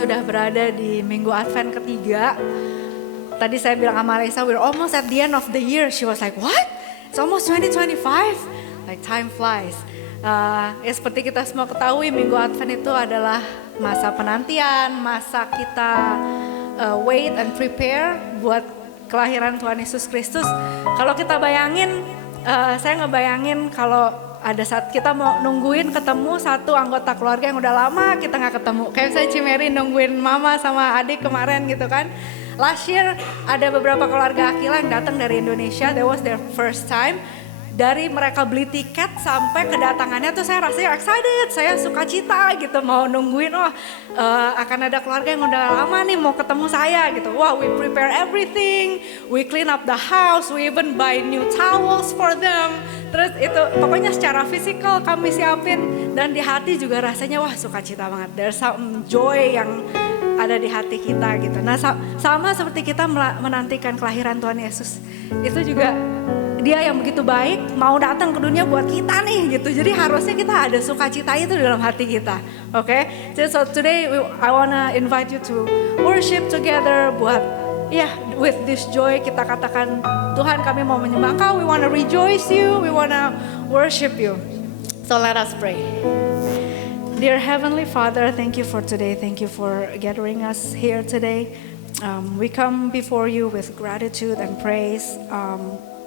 sudah berada di minggu Advent ketiga. Tadi saya bilang sama Alisa, we're almost at the end of the year. She was like, what? It's almost 2025? Like time flies. Ya seperti kita semua ketahui, minggu Advent itu adalah masa penantian, masa kita wait and prepare buat kelahiran Tuhan Yesus Kristus. Kalau kita bayangin, saya ngebayangin kalau ada saat kita mau nungguin ketemu satu anggota keluarga yang udah lama kita gak ketemu. Kayak saya Cimeri nungguin mama sama adik kemarin gitu kan. Last year ada beberapa keluarga Akila yang datang dari Indonesia, that was their first time. Dari mereka beli tiket sampai kedatangannya tuh saya rasanya excited, saya suka cita gitu, mau nungguin akan ada keluarga yang udah lama nih mau ketemu saya gitu. Wow, we prepare everything, we clean up the house, we even buy new towels for them. Terus itu pokoknya secara fisikal kami siapin dan di hati juga rasanya wah sukacita banget. There's some joy yang ada di hati kita gitu. Nah sama seperti kita menantikan kelahiran Tuhan Yesus, itu juga Dia yang begitu baik mau datang ke dunia buat kita nih gitu. Jadi harusnya kita ada sukacita itu dalam hati kita. Oke? So today I wanna invite you to worship together buat with this joy kita katakan Tuhan kami mau menyembah Engkau. We wanna rejoice you, we wanna worship you. So let us pray. Dear Heavenly Father, thank you for today. Thank you for gathering us here today. We come before you with gratitude and praise.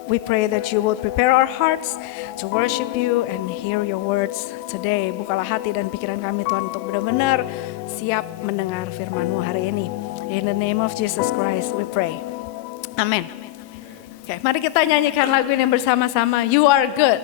We pray that you will prepare our hearts to worship you and hear your words today. Bukalah hati dan pikiran kami Tuhan untuk benar-benar siap mendengar firman-Mu hari ini. In the name of Jesus Christ we pray. Amin. Oke, mari kita nyanyikan lagu ini bersama-sama. You are good.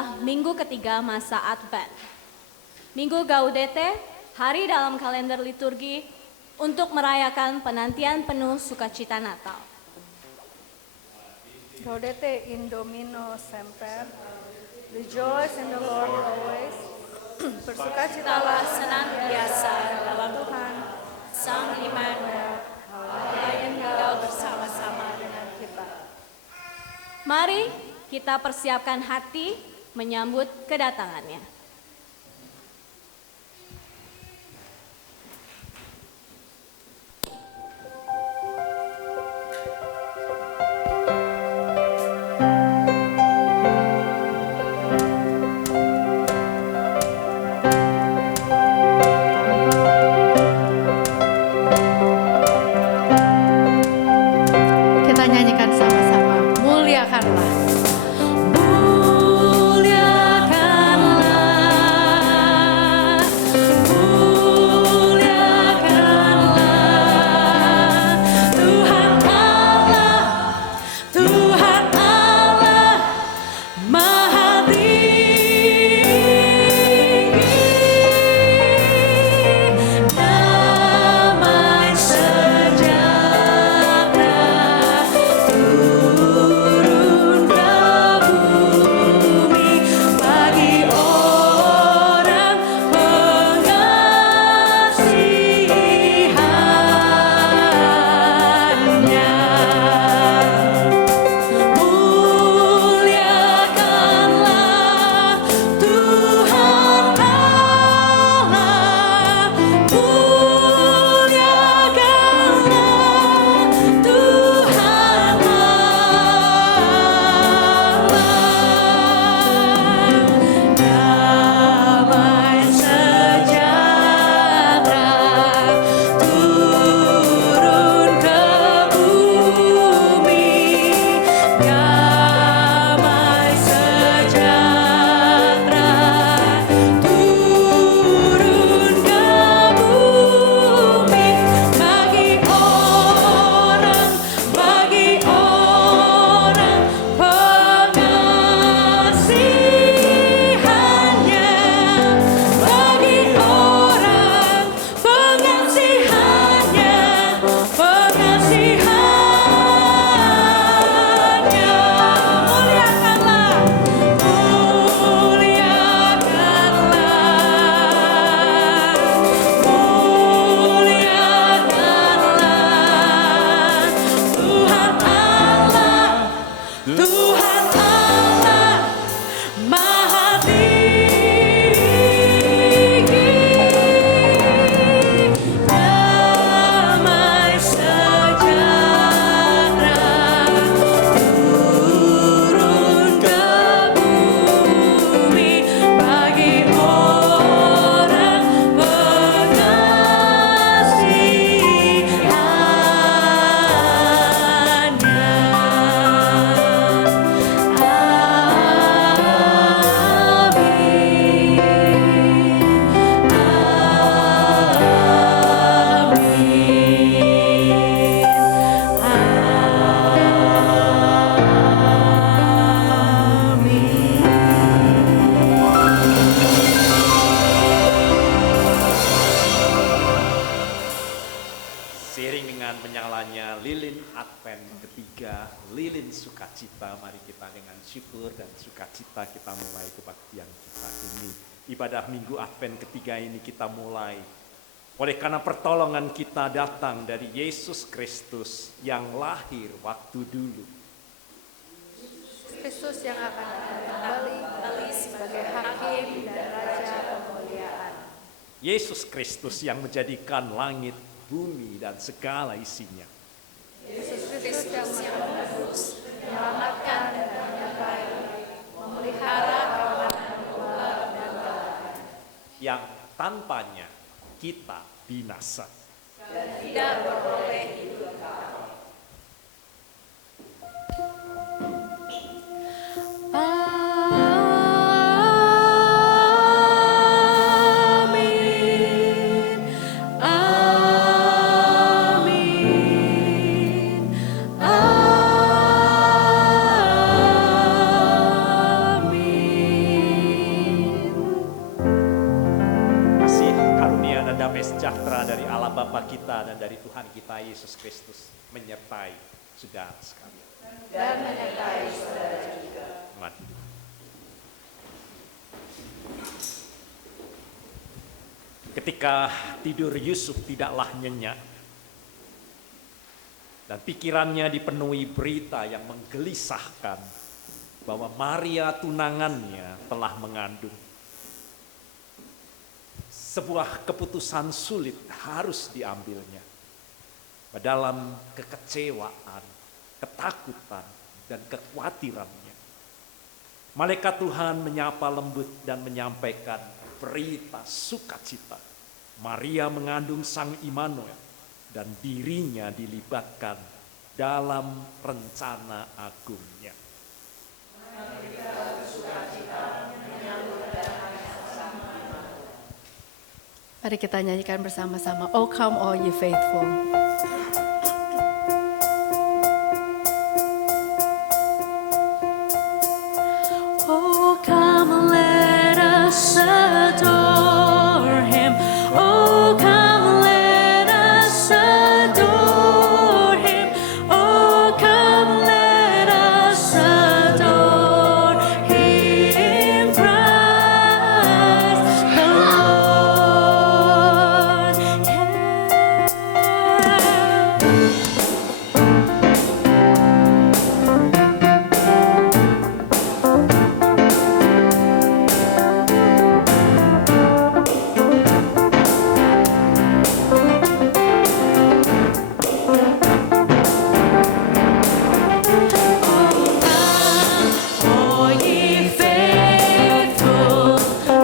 adalah minggu ketiga masa Advent. Minggu Gaudete, hari dalam kalender liturgi untuk merayakan penantian penuh sukacita Natal. Gaudete in Domino semper. Rejoice in the Lord always. Bersukacitalah senantiasa dalam Tuhan, Sang Immanuel, Allah yang tinggal bersama-sama dengan kita. Mari kita persiapkan hati menyambut kedatangannya. Kita nyanyikan sama-sama, muliakanlah. lilin sukacita, mari kita dengan syukur dan sukacita kita mulai kebaktian kita ini. Ibadah Minggu Advent ketiga ini kita mulai oleh karena pertolongan kita datang dari Yesus Kristus yang lahir waktu dulu. Kristus yang akan kembali sebagai hakim dan raja kemuliaan. Yesus Kristus yang menjadikan langit, bumi, dan segala isinya. Yesus Kristus yang menebus, menyelamatkan dan menyertai, memelihara awan ular dan balapan. Yang tanpanya kita binasa. Dan tidak beroleh hidup. damai sejahtera dari Allah Bapa kita dan dari Tuhan kita Yesus Kristus menyertai saudara sekalian. Dan menyertai saudara juga. Mari. Ketika tidur Yusuf tidaklah nyenyak dan pikirannya dipenuhi berita yang menggelisahkan bahwa Maria tunangannya telah mengandung. Sebuah keputusan sulit harus diambilnya. Dalam kekecewaan, ketakutan, dan kekhawatirannya, malaikat Tuhan menyapa lembut dan menyampaikan berita sukacita. Maria mengandung Sang Immanuel dan dirinya dilibatkan dalam rencana agungnya. Mari kita nyanyikan bersama-sama. Oh come all ye faithful. Oh come let us adore him. Oh come let us adore him. Oh come let us adore him, Christ the Lord. All ye faithful,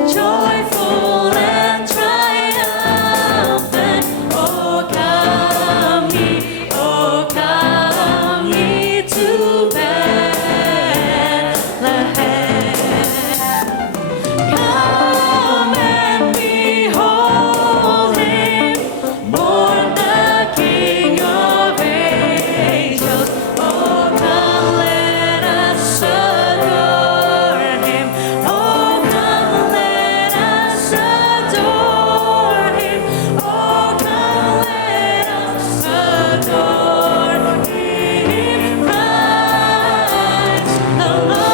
joyful and triumphant, oh come ye to Bethlehem. Come and behold him, born the King of angels. Oh come let us adore him. Oh come let us adore him. Oh come let us adore him, Christ the Lord.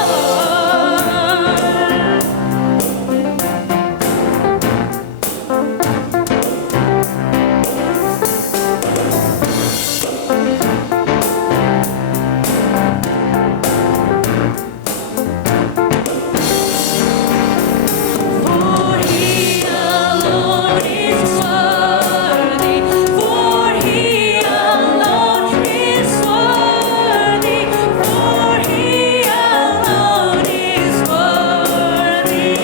For he alone is worthy. For he alone is worthy. For he alone is worthy.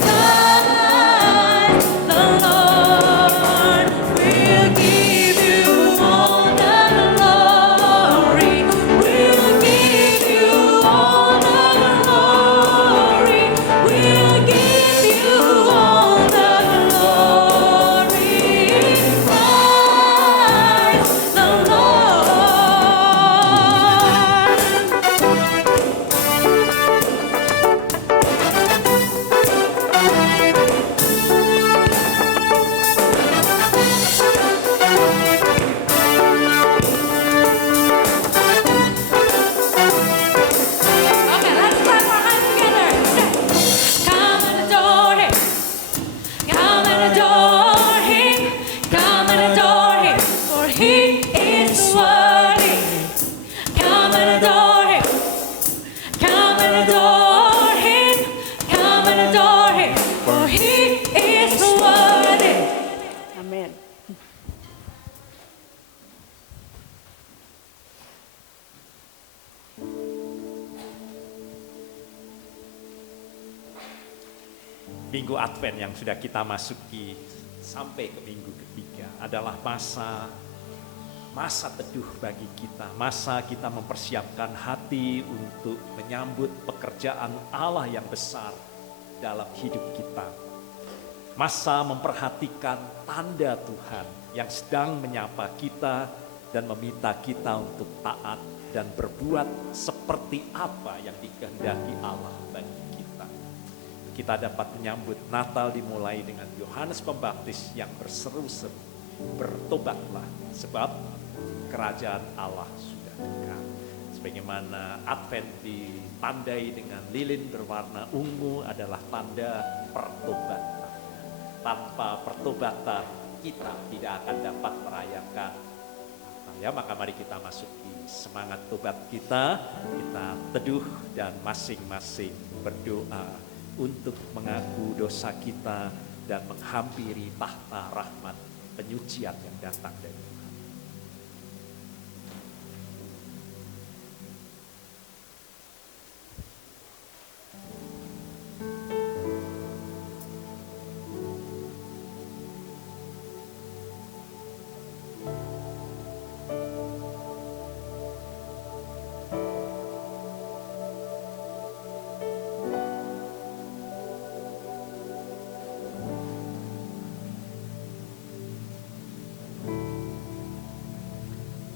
God, the Lord, will give you all the glory. Will give you all the glory. Will give you all the glory. Christ the Okay, let's clap our hands together. Come and adore him. Come and adore him. Come and adore him. For he is worthy. Come and adore him. Come and adore him. Come and adore him. For he is worthy. Amen. Minggu Advent yang sudah kita masuki sampai ke minggu ketiga adalah masa teduh bagi kita, masa kita mempersiapkan hati untuk menyambut pekerjaan Allah yang besar dalam hidup kita. Masa memperhatikan tanda Tuhan yang sedang menyapa kita dan meminta kita untuk taat dan berbuat seperti apa yang dikehendaki Allah bagi kita. kita dapat menyambut Natal dimulai dengan Yohanes Pembaptis yang berseru-seru, bertobatlah sebab kerajaan Allah sudah dekat. Sebagaimana Advent ditandai dengan lilin berwarna ungu adalah tanda pertobatan. Tanpa pertobatan kita tidak akan dapat merayakan. Ya, maka mari kita masuki semangat tobat kita teduh dan masing-masing berdoa untuk mengaku dosa kita dan menghampiri tahta rahmat penyucian yang datang dari Tuhan.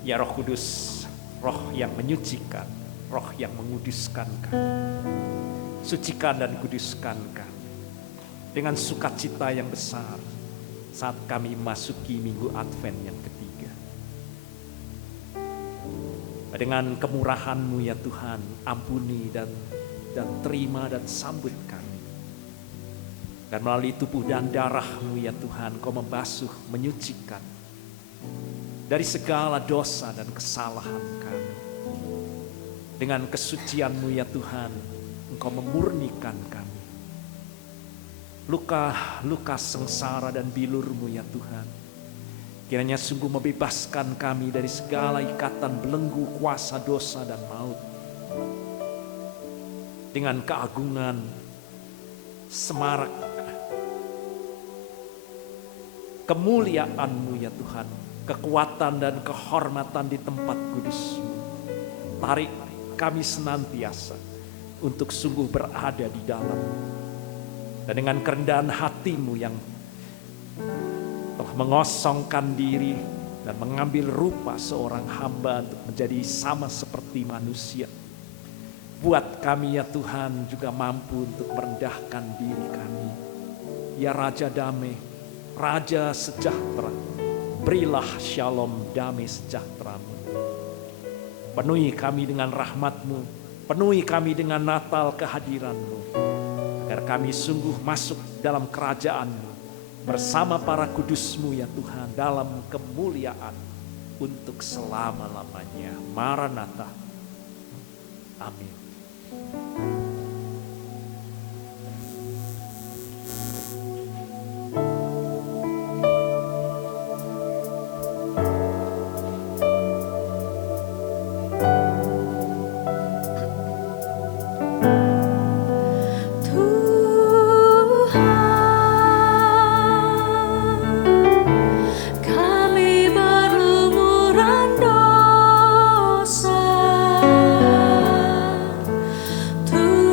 Ya Roh Kudus, Roh yang menyucikan, Roh yang menguduskan kami. Sucikan dan kuduskan kami dengan sukacita yang besar saat kami masuki minggu Advent yang ketiga. Dengan kemurahan-Mu ya Tuhan, ampuni dan terima dan sambut kami. Dan melalui tubuh dan darah-Mu ya Tuhan, Kau membasuh, menyucikan dari segala dosa dan kesalahan kami. Dengan kesucian-Mu ya Tuhan, Engkau memurnikan kami. Luka sengsara dan bilur-Mu ya Tuhan, kiranya sungguh membebaskan kami dari segala ikatan belenggu kuasa dosa dan maut. Dengan keagungan, semarak, kemuliaan-Mu ya Tuhan, kekuatan dan kehormatan di tempat kudus-Mu. Tarik kami senantiasa untuk sungguh berada di dalam. Dan dengan kerendahan hati-Mu yang telah mengosongkan diri dan mengambil rupa seorang hamba untuk menjadi sama seperti manusia. Buat kami ya Tuhan juga mampu untuk merendahkan diri kami. Ya Raja Damai, Raja Sejahtera, berilah shalom damai sejahtera-Mu. Penuhi kami dengan rahmat-Mu, penuhi kami dengan Natal kehadiran-Mu, agar kami sungguh masuk dalam kerajaan-Mu bersama para kudus-Mu ya Tuhan dalam kemuliaan untuk selama-lamanya. Maranatha. Amin. Kami berlumuran dosa, Tuhan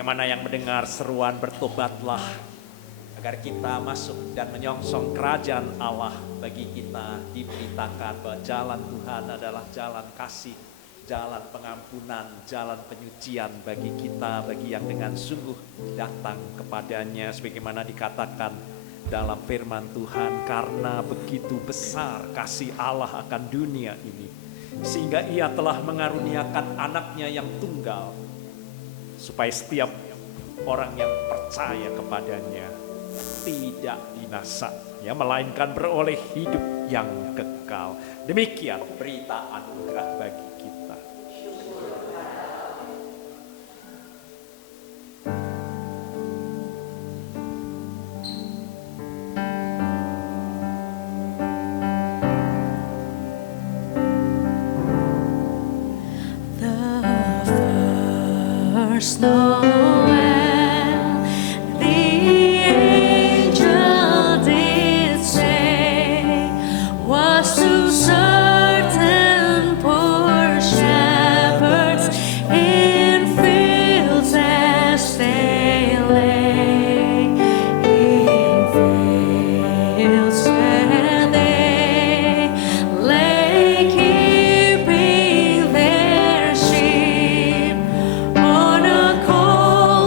Sebagaimana yang mendengar seruan bertobatlah, agar kita masuk dan menyongsong kerajaan Allah. Bagi kita diberitakan bahwa jalan Tuhan adalah jalan kasih, jalan pengampunan, jalan penyucian bagi kita, bagi yang dengan sungguh datang kepadanya. Sebagaimana dikatakan dalam firman Tuhan, karena begitu besar kasih Allah akan dunia ini, sehingga ia telah mengaruniakan anaknya yang tunggal, supaya setiap orang yang percaya kepadanya tidak binasa, ya, melainkan beroleh hidup yang kekal. Demikian berita anugerah bagi kita. First Noel, the angel did say, was to certain poor shepherds in fields as they lay, in fields where they lay keeping their sheep on a cold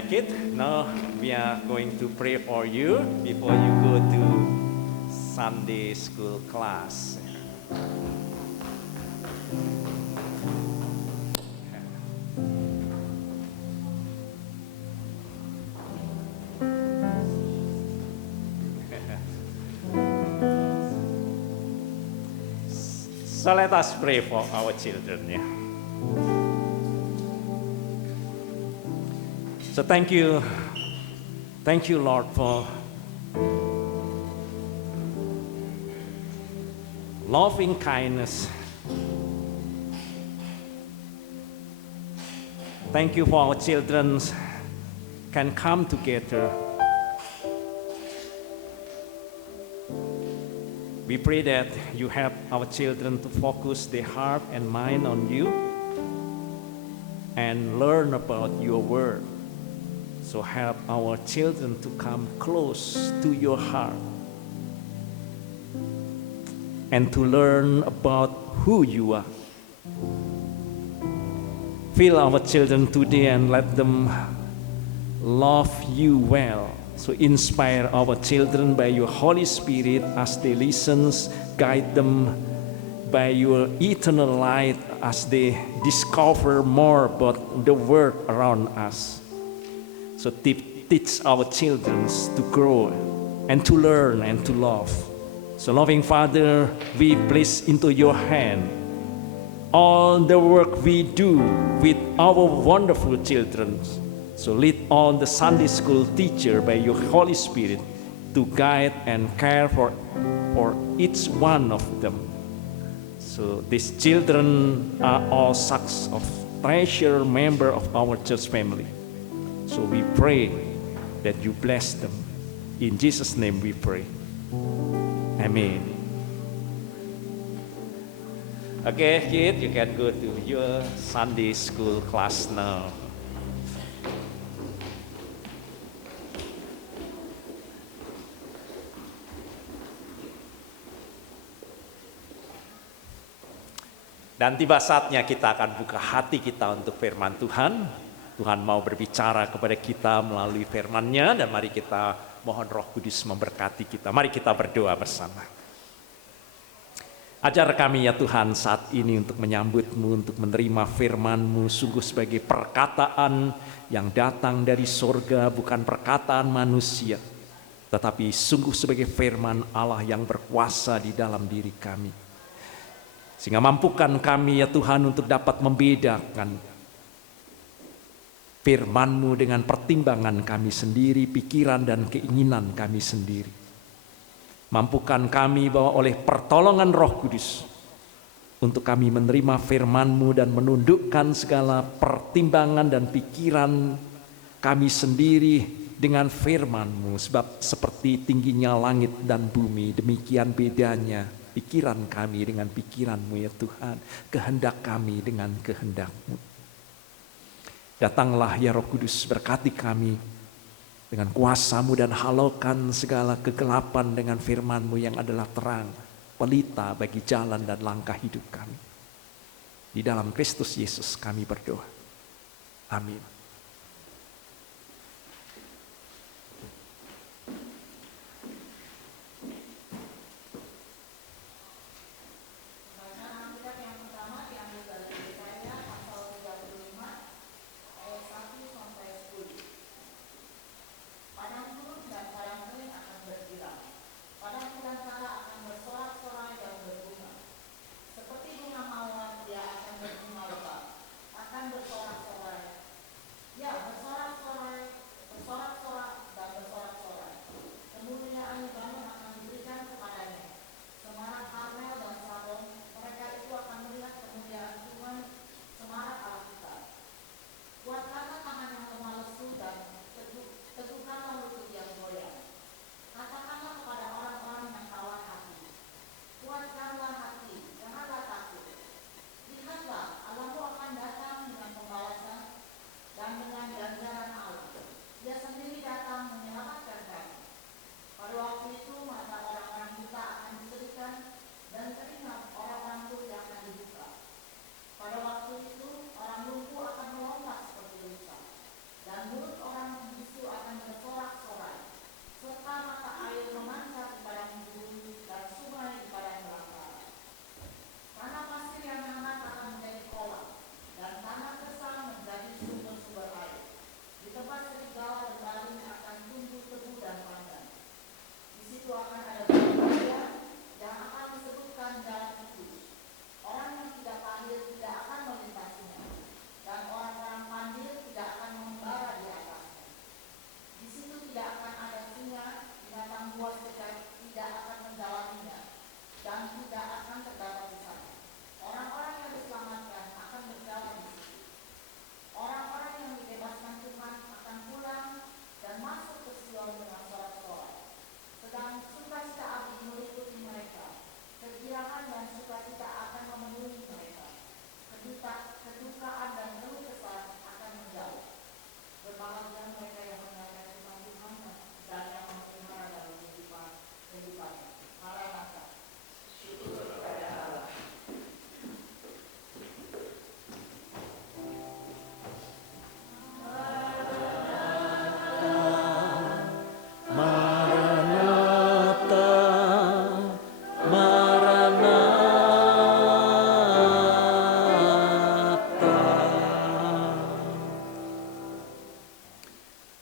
like it. Now we are going to pray for you before you go to Sunday school class. So let us pray for our children. Yeah. So thank you, Lord, for loving kindness. Thank you for our children can come together. We pray that you help our children to focus their heart and mind on you and learn about your word. So help our children to come close to your heart and to learn about who you are. Fill our children today and let them love you well. So inspire our children by your Holy Spirit as they listen, guide them by your eternal light as they discover more about the world around us. So teach our children to grow and to learn and to love. So loving Father, we place into your hand all the work we do with our wonderful children. So lead on the Sunday school teacher by your Holy Spirit to guide and care for each one of them. So these children are all such of treasured member of our church family. So we pray that you bless them. In Jesus' name we pray. Amen. Okay, kid, you can go to your Sunday school class now. Dan tiba saatnya kita akan buka hati kita untuk firman Tuhan. Tuhan mau berbicara kepada kita melalui firman-Nya, dan mari kita mohon Roh Kudus memberkati kita. Mari kita berdoa bersama. Ajar kami ya Tuhan saat ini untuk menyambut-Mu, untuk menerima firman-Mu sungguh sebagai perkataan yang datang dari sorga, bukan perkataan manusia, tetapi sungguh sebagai firman Allah yang berkuasa di dalam diri kami. Sehingga mampukan kami ya Tuhan untuk dapat membedakan firman-Mu dengan pertimbangan kami sendiri, pikiran dan keinginan kami sendiri. Mampukan kami bahwa oleh pertolongan Roh Kudus untuk kami menerima firman-Mu dan menundukkan segala pertimbangan dan pikiran kami sendiri dengan firman-Mu. Sebab seperti tingginya langit dan bumi, demikian bedanya pikiran kami dengan pikiran-Mu ya Tuhan, kehendak kami dengan kehendak-Mu. Datanglah ya Roh Kudus, berkati kami dengan kuasa-Mu dan halaukan segala kegelapan dengan firman-Mu yang adalah terang, pelita bagi jalan dan langkah hidup kami. Di dalam Kristus Yesus kami berdoa. Amin.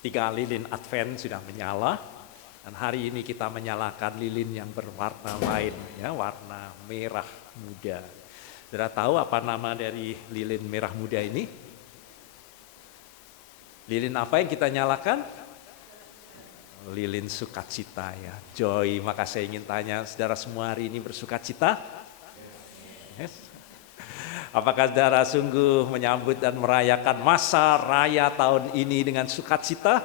3 lilin Advent sudah menyala, dan hari ini kita menyalakan lilin yang berwarna lain, ya, warna merah muda. Saudara tahu apa nama dari lilin merah muda ini? Lilin apa yang kita nyalakan? Lilin sukacita, ya, joy. Maka saya ingin tanya, saudara semua hari ini bersukacita? Yes. Apakah saudara sungguh menyambut dan merayakan masa raya tahun ini dengan sukacita?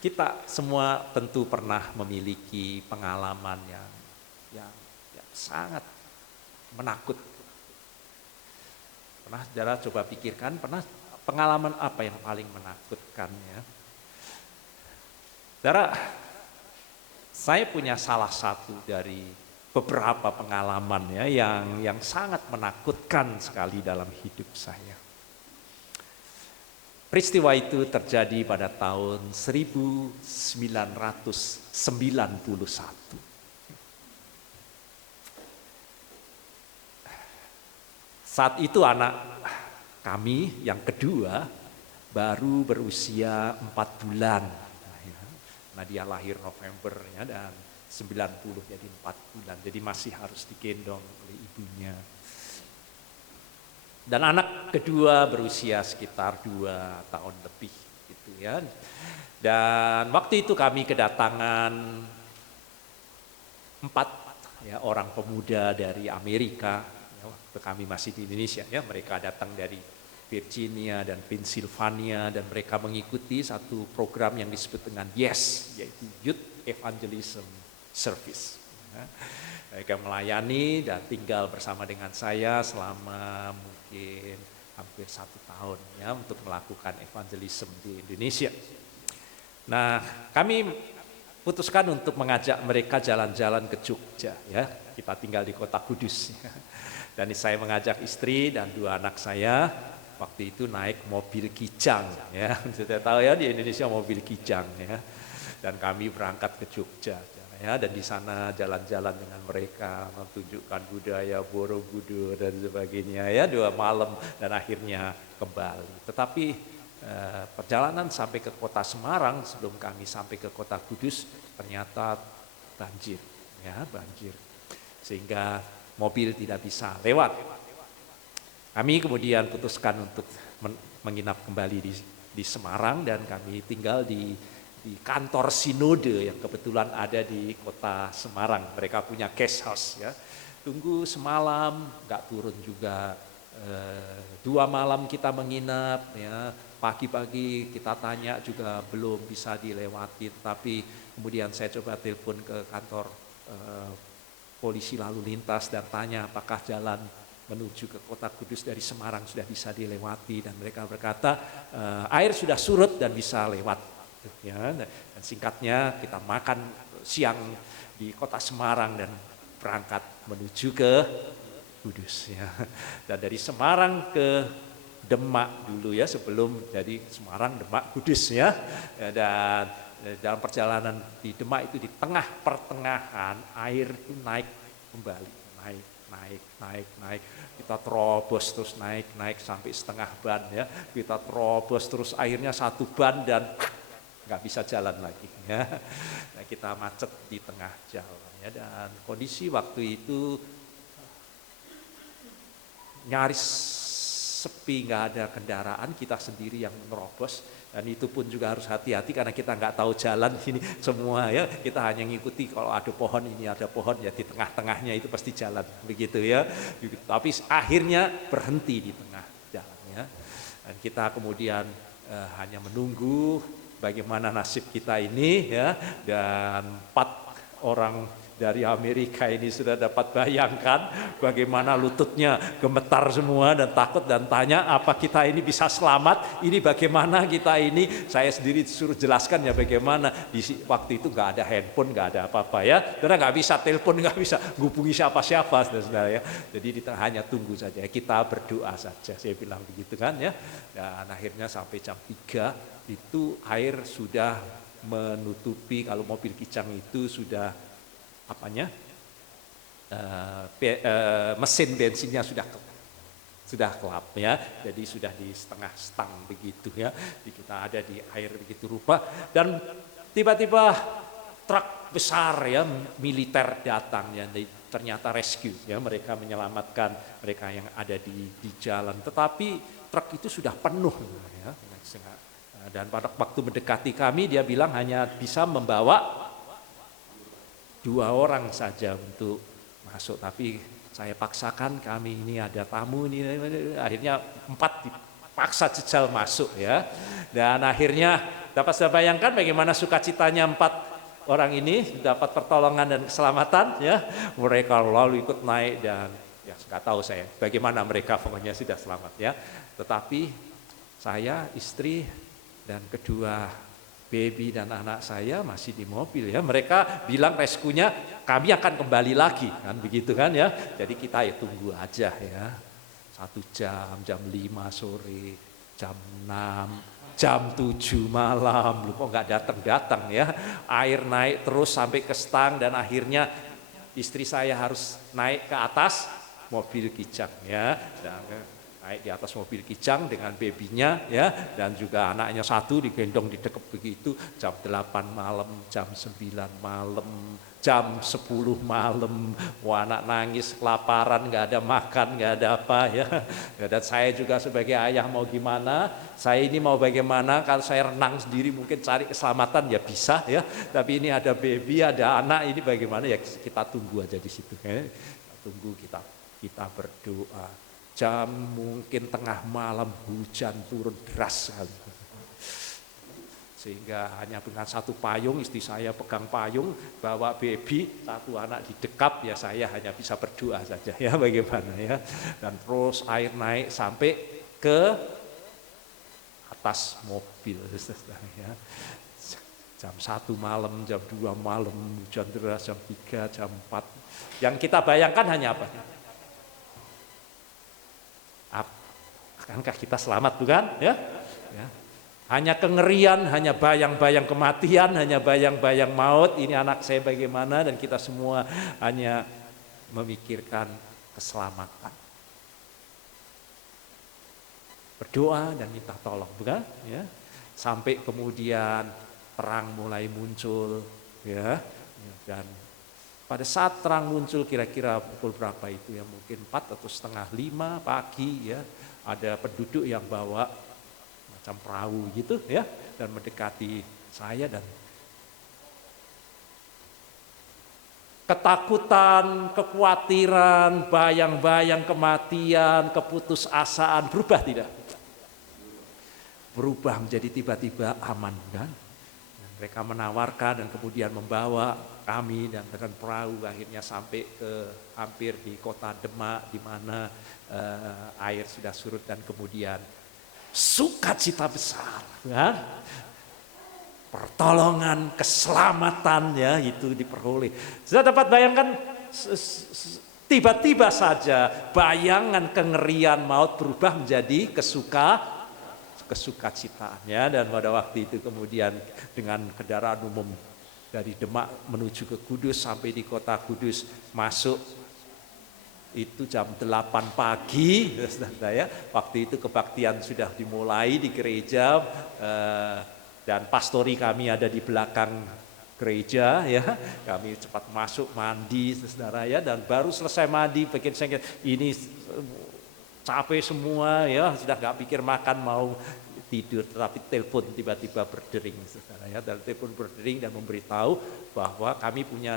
Kita semua tentu pernah memiliki pengalaman yang sangat menakutkan. Pernah saudara coba pikirkan, pernah pengalaman apa yang paling menakutkan, ya? Saudara, saya punya salah satu dari beberapa pengalaman, ya, yang sangat menakutkan sekali dalam hidup saya. Peristiwa itu terjadi pada tahun 1991. Saat itu anak kami yang kedua baru berusia 4 bulan. Nah, dia lahir November, ya, dan 90 jadi 4 bulan. Jadi masih harus digendong oleh ibunya. Dan anak kedua berusia sekitar 2 tahun lebih gitu, ya. Dan waktu itu kami kedatangan 4 orang pemuda dari Amerika. Waktu kami masih di Indonesia, ya, mereka datang dari Virginia dan Pennsylvania, dan mereka mengikuti satu program yang disebut dengan YES, yaitu Youth Evangelism Service. Ya. Mereka melayani dan tinggal bersama dengan saya selama mungkin hampir 1 tahun, ya, untuk melakukan evangelism di Indonesia. Nah, kami putuskan untuk mengajak mereka jalan-jalan ke Jogja, ya. Kita tinggal di kota Kudus. Dan saya mengajak istri dan 2 anak saya waktu itu naik mobil Kijang, ya. Sudah tahu, ya, di Indonesia mobil Kijang, ya. Dan kami berangkat ke Jogja, ya, dan di sana jalan-jalan dengan mereka, menunjukkan budaya Borobudur dan sebagainya, ya, 2 malam dan akhirnya kembali. Tetapi perjalanan sampai ke kota Semarang, sebelum kami sampai ke kota Kudus, ternyata banjir, ya, banjir. Sehingga mobil tidak bisa lewat. Kami kemudian putuskan untuk menginap kembali di Semarang, dan kami tinggal di kantor sinode yang kebetulan ada di kota Semarang. Mereka punya guest house, ya. Tunggu semalam, nggak turun juga. 2 malam kita menginap, ya. Pagi-pagi kita tanya juga belum bisa dilewati. Tapi kemudian saya coba telepon ke kantor polisi lalu lintas dan tanya apakah jalan menuju ke kota Kudus dari Semarang sudah bisa dilewati, dan mereka berkata air sudah surut dan bisa lewat, ya. Dan singkatnya kita makan siang di kota Semarang dan berangkat menuju ke Kudus, ya. Dan dari Semarang ke Demak dulu, ya, sebelum jadi Semarang, Demak, Kudus, ya. Dan dalam perjalanan di Demak itu, di tengah pertengahan air itu naik kembali, naik. Kita terobos terus naik sampai setengah ban, ya. Kita terobos terus, akhirnya 1 ban dan nggak bisa jalan lagi, ya. Nah, kita macet di tengah jalan, ya. Dan kondisi waktu itu nyaris sepi, nggak ada kendaraan, kita sendiri yang nerobos. Dan itu pun juga harus hati-hati karena kita nggak tahu jalan ini semua, ya. Kita hanya ngikuti kalau ada pohon, ini ada pohon, ya, di tengah-tengahnya itu pasti jalan, begitu, ya. Tapi akhirnya berhenti di tengah jalan, ya. Dan kita kemudian hanya menunggu bagaimana nasib kita ini, ya. Dan 4 orang dari Amerika ini sudah dapat bayangkan bagaimana lututnya gemetar semua dan takut, dan tanya apa kita ini bisa selamat, ini bagaimana kita ini. Saya sendiri disuruh jelaskan, ya, bagaimana di waktu itu nggak ada handphone, nggak ada apa-apa, ya, karena nggak bisa telepon, nggak bisa hubungi siapa-siapa, saudara, ya. Jadi kita hanya tunggu saja, kita berdoa saja, saya bilang begitu, kan, ya. Dan akhirnya sampai jam 3 itu air sudah menutupi, kalau mobil Kijang itu sudah mesin bensinnya sudah sudah gelap ya, jadi sudah di setengah stang begitu ya, kita ada di air begitu rupa, dan tiba-tiba truk besar ya militer datang ya, ternyata rescue ya, mereka menyelamatkan mereka yang ada di jalan, tetapi truk itu sudah penuh ya, dan pada waktu mendekati kami dia bilang hanya bisa membawa 2 orang saja untuk masuk, tapi saya paksakan, kami ini ada tamu ini, akhirnya 4 dipaksa jejal masuk ya, dan akhirnya dapat saya bayangkan bagaimana sukacitanya 4 orang ini dapat pertolongan dan keselamatan ya, mereka lalu ikut naik dan ya nggak tahu saya bagaimana mereka, pokoknya sudah selamat ya, tetapi saya, istri dan kedua baby dan anak saya masih di mobil ya, mereka bilang reskunya kami akan kembali lagi kan begitu kan ya, jadi kita ya tunggu aja ya, 1 jam, jam 5 sore, jam 6, jam 7 malam, lu kok nggak datang ya, air naik terus sampai ke stang dan akhirnya istri saya harus naik ke atas mobil kijang ya, dan naik di atas mobil kijang dengan babynya ya, dan juga anaknya 1 digendong di dekep begitu, jam 8 malam, jam 9 malam, jam 10 malam, wah anak nangis kelaparan, nggak ada makan, nggak ada apa ya, dan saya juga sebagai ayah mau gimana, saya ini mau bagaimana, kalau saya renang sendiri mungkin cari keselamatan ya bisa ya, tapi ini ada baby, ada anak, ini bagaimana ya, kita tunggu aja di situ ya, tunggu, kita berdoa. Jam mungkin tengah malam hujan turun deras sekali. Sehingga hanya dengan 1 payung, istri saya pegang payung, bawa baby, 1 anak di dekap, ya saya hanya bisa berdoa saja ya bagaimana ya. Dan terus air naik sampai ke atas mobil ya. Jam 1 malam, jam 2 malam, hujan deras, jam 3, jam 4. Yang kita bayangkan hanya apa? Akankah kita selamat bukan ya? Ya. Hanya kengerian, hanya bayang-bayang kematian, hanya bayang-bayang maut, ini anak saya bagaimana, dan kita semua hanya memikirkan keselamatan. Berdoa dan minta tolong bukan ya? Sampai kemudian terang mulai muncul ya, dan pada saat terang muncul kira-kira pukul berapa itu ya, mungkin 4 atau setengah 5 pagi ya, ada penduduk yang bawa macam perahu gitu ya, dan mendekati saya, dan ketakutan, kekhawatiran, bayang-bayang kematian, keputusasaan berubah tidak? Berubah menjadi tiba-tiba aman kan? Dan mereka menawarkan dan kemudian membawa kami dan dengan perahu akhirnya sampai ke hampir di kota Demak, di mana air sudah surut, dan kemudian sukacita besar kan? Pertolongan, keselamatan ya itu diperoleh. Sudah dapat bayangkan, tiba-tiba saja bayangan kengerian maut berubah menjadi kesukacitaan ya. Dan pada waktu itu kemudian dengan kendaraan umum dari Demak menuju ke Kudus, sampai di kota Kudus masuk itu jam 8 pagi ya. Waktu itu kebaktian sudah dimulai di gereja, dan pastori kami ada di belakang gereja ya. Kami cepat masuk mandi saudara ya, dan baru selesai mandi bikin saya ini capek semua ya, sudah nggak pikir makan, mau tidur, tetapi telepon tiba-tiba berdering saudara ya. Dan telepon berdering dan memberitahu bahwa kami punya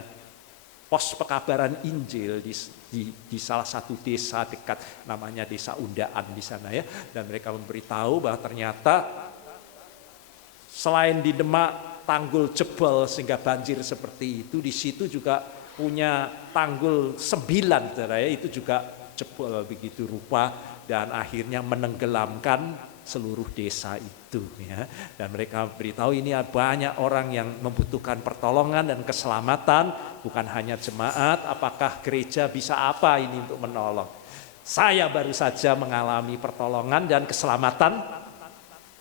pos pekabaran Injil di salah satu desa dekat, namanya Desa Undaan di sana ya. Dan mereka memberitahu bahwa ternyata selain di Demak tanggul jebol sehingga banjir seperti itu, di situ juga punya tanggul 9 saudara ya, itu juga jebol begitu rupa, dan akhirnya menenggelamkan seluruh desa itu ya. Dan mereka beritahu ini banyak orang yang membutuhkan pertolongan dan keselamatan, bukan hanya jemaat. Apakah gereja bisa apa ini untuk menolong? Saya baru saja mengalami pertolongan dan keselamatan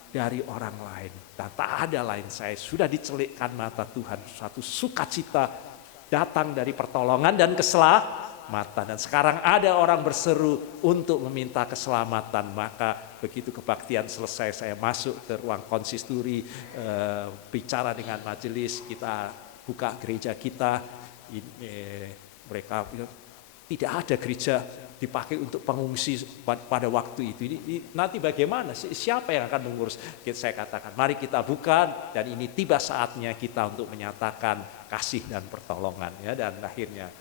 dari orang lain, dan tak ada lain. Saya sudah dicelikkan mata Tuhan, suatu sukacita datang dari pertolongan dan keselamatan. Dan sekarang ada orang berseru untuk meminta keselamatan. Maka begitu kebaktian selesai, saya masuk ke ruang konsistori, bicara dengan majelis, kita buka gereja kita. Mereka bilang, tidak ada gereja dipakai untuk pengungsi pada waktu itu. Ini nanti bagaimana? Siapa yang akan mengurus? Saya katakan, mari kita buka, dan ini tiba saatnya kita untuk menyatakan kasih dan pertolongan. Ya, dan akhirnya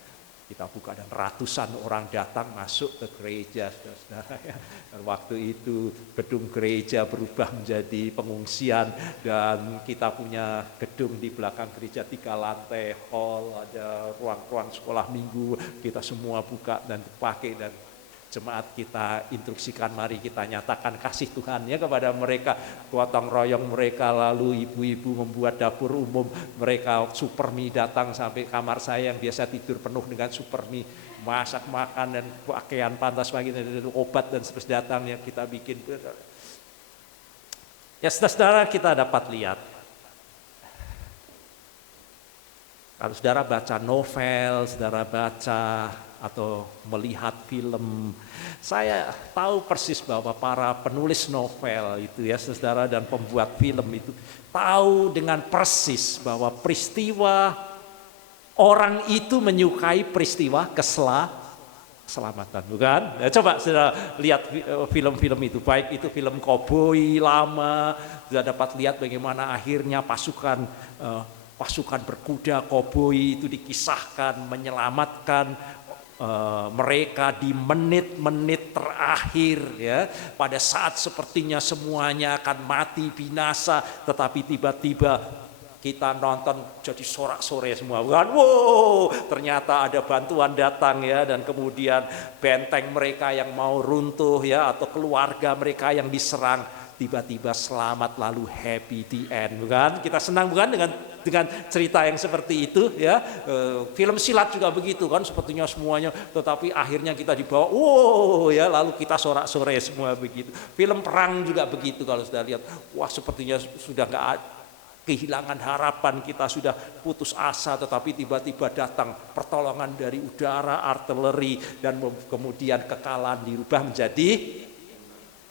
kita buka dan ratusan orang datang masuk ke gereja, saudara-saudara. Ya. Dan waktu itu gedung gereja berubah menjadi pengungsian, dan kita punya gedung di belakang gereja 3 lantai, hall, ada ruang-ruang sekolah minggu, kita semua buka dan dipakai, dan jemaat kita instruksikan mari kita nyatakan kasih Tuhan ya kepada mereka, gotong royong mereka, lalu ibu-ibu membuat dapur umum, mereka supermi datang sampai kamar saya yang biasa tidur penuh dengan supermi, masak makan dan pakaian pantas pagi dan obat dan seterusnya datang yang kita bikin. Ya saudara, kita dapat lihat kalau saudara baca novel, saudara baca atau melihat film, saya tahu persis bahwa para penulis novel itu ya saudara, dan pembuat film itu tahu dengan persis bahwa peristiwa orang itu menyukai peristiwa keselamatan, bukan? Ya, coba saudara lihat film-film itu, baik itu film koboi lama, sudah dapat lihat bagaimana akhirnya pasukan berkuda koboi itu dikisahkan menyelamatkan mereka di menit-menit terakhir ya, pada saat sepertinya semuanya akan mati binasa, tetapi tiba-tiba kita nonton jadi sorak-sorai semua, bukan? Wow, ternyata ada bantuan datang ya, dan kemudian benteng mereka yang mau runtuh ya, atau keluarga mereka yang diserang tiba-tiba selamat lalu happy the end, bukan? Kita senang bukan dengan cerita yang seperti itu ya. Film silat juga begitu kan, sepertinya semuanya, tetapi akhirnya kita dibawa ya, lalu kita sorak-sorai semua begitu. Film perang juga begitu, kalau sudah lihat wah sepertinya sudah nggak kehilangan harapan, kita sudah putus asa, tetapi tiba-tiba datang pertolongan dari udara, artileri, dan kemudian kekalahan dirubah menjadi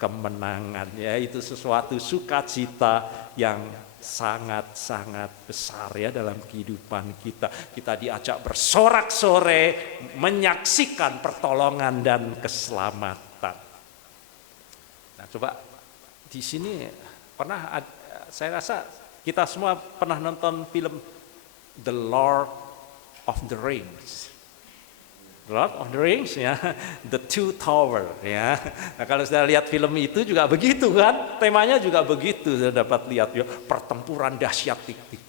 kemenangan ya. Itu sesuatu sukacita yang sangat-sangat besar ya dalam kehidupan kita. Kita diajak bersorak-sorai menyaksikan pertolongan dan keselamatan. Nah, coba di sini saya rasa kita semua pernah nonton film The Lord of the Rings. Lord of the Rings ya, The Two Tower ya. Nah, kalau sudah lihat film itu juga begitu kan, temanya juga begitu. Saya dapat lihat ya, pertempuran dahsyat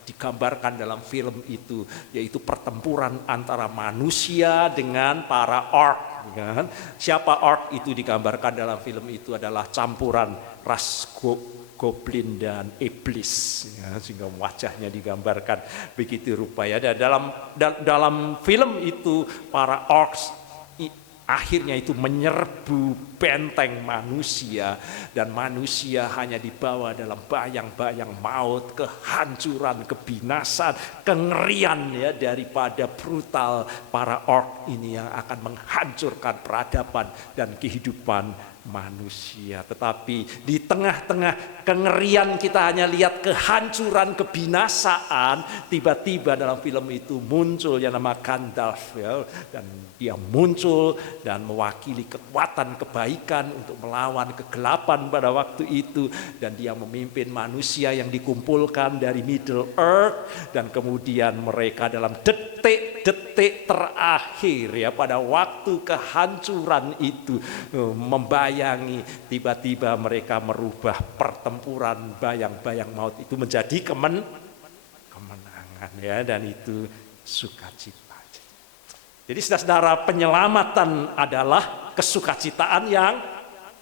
digambarkan dalam film itu, yaitu pertempuran antara manusia dengan para orc. Kan? Siapa orc itu digambarkan dalam film itu adalah campuran ras goblin dan iblis ya, sehingga wajahnya digambarkan begitu rupa ya. Dan dalam film itu para orcs akhirnya itu menyerbu benteng manusia, dan manusia hanya dibawa dalam bayang-bayang maut, kehancuran, kebinasan, kengerian ya, daripada brutal para orc ini yang akan menghancurkan peradaban dan kehidupan manusia. Tetapi di tengah-tengah kengerian kita hanya lihat kehancuran, kebinasaan, tiba-tiba dalam film itu muncul yang nama Gandalf ya, dan dia muncul dan mewakili kekuatan kebaikan untuk melawan kegelapan pada waktu itu, dan dia memimpin manusia yang dikumpulkan dari Middle Earth, dan kemudian mereka dalam detik-detik terakhir ya, pada waktu kehancuran itu membayangi, tiba-tiba mereka merubah pertempuran bayang-bayang maut itu menjadi kemenangan ya, dan itu sukacita. Jadi saudara, penyelamatan adalah kesukacitaan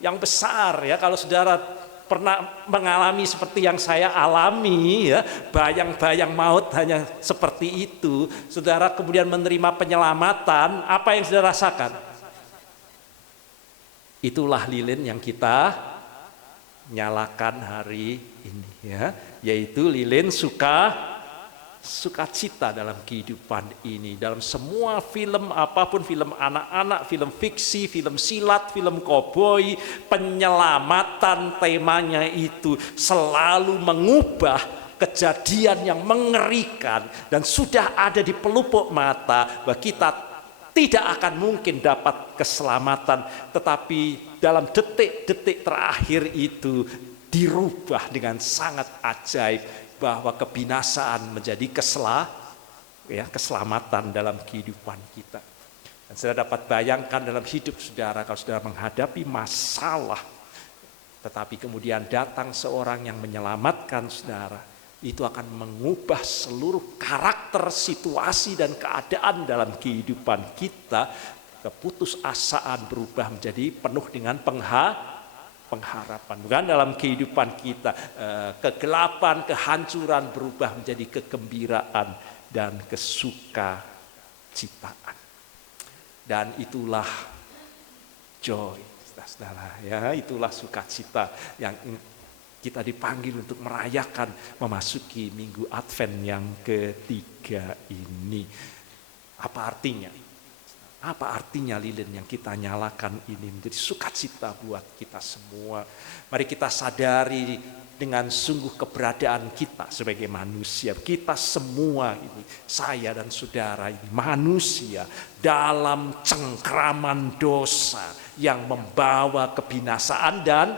yang besar ya. Kalau saudara pernah mengalami seperti yang saya alami ya, bayang-bayang maut hanya seperti itu, saudara kemudian menerima penyelamatan, apa yang saudara rasakan? Itulah lilin yang kita nyalakan hari ini ya, yaitu lilin sukacita sukacita dalam kehidupan ini. Dalam semua film, apapun, film anak-anak, film fiksi, film silat, film koboi, penyelamatan temanya itu selalu mengubah kejadian yang mengerikan dan sudah ada di pelupuk mata bahwa kita tidak akan mungkin dapat keselamatan, tetapi dalam detik-detik terakhir itu dirubah dengan sangat ajaib bahwa kebinasaan menjadi keselamatan dalam kehidupan kita. Dan saudara dapat bayangkan dalam hidup saudara, kalau saudara menghadapi masalah, tetapi kemudian datang seorang yang menyelamatkan saudara, itu akan mengubah seluruh karakter, situasi, dan keadaan dalam kehidupan kita. Keputusasaan berubah menjadi penuh dengan pengharapan. Bukan dalam kehidupan kita, kegelapan, kehancuran berubah menjadi kegembiraan dan kesukacitaan. Dan itulah joy, saudara, ya, itulah sukacita yang kita dipanggil untuk merayakan memasuki Minggu Advent yang ketiga ini. Apa artinya? Apa artinya lilin yang kita nyalakan ini menjadi sukacita buat kita semua. Mari kita sadari dengan sungguh keberadaan kita sebagai manusia. Kita semua ini, saya dan saudara ini manusia dalam cengkraman dosa yang membawa kebinasaan dan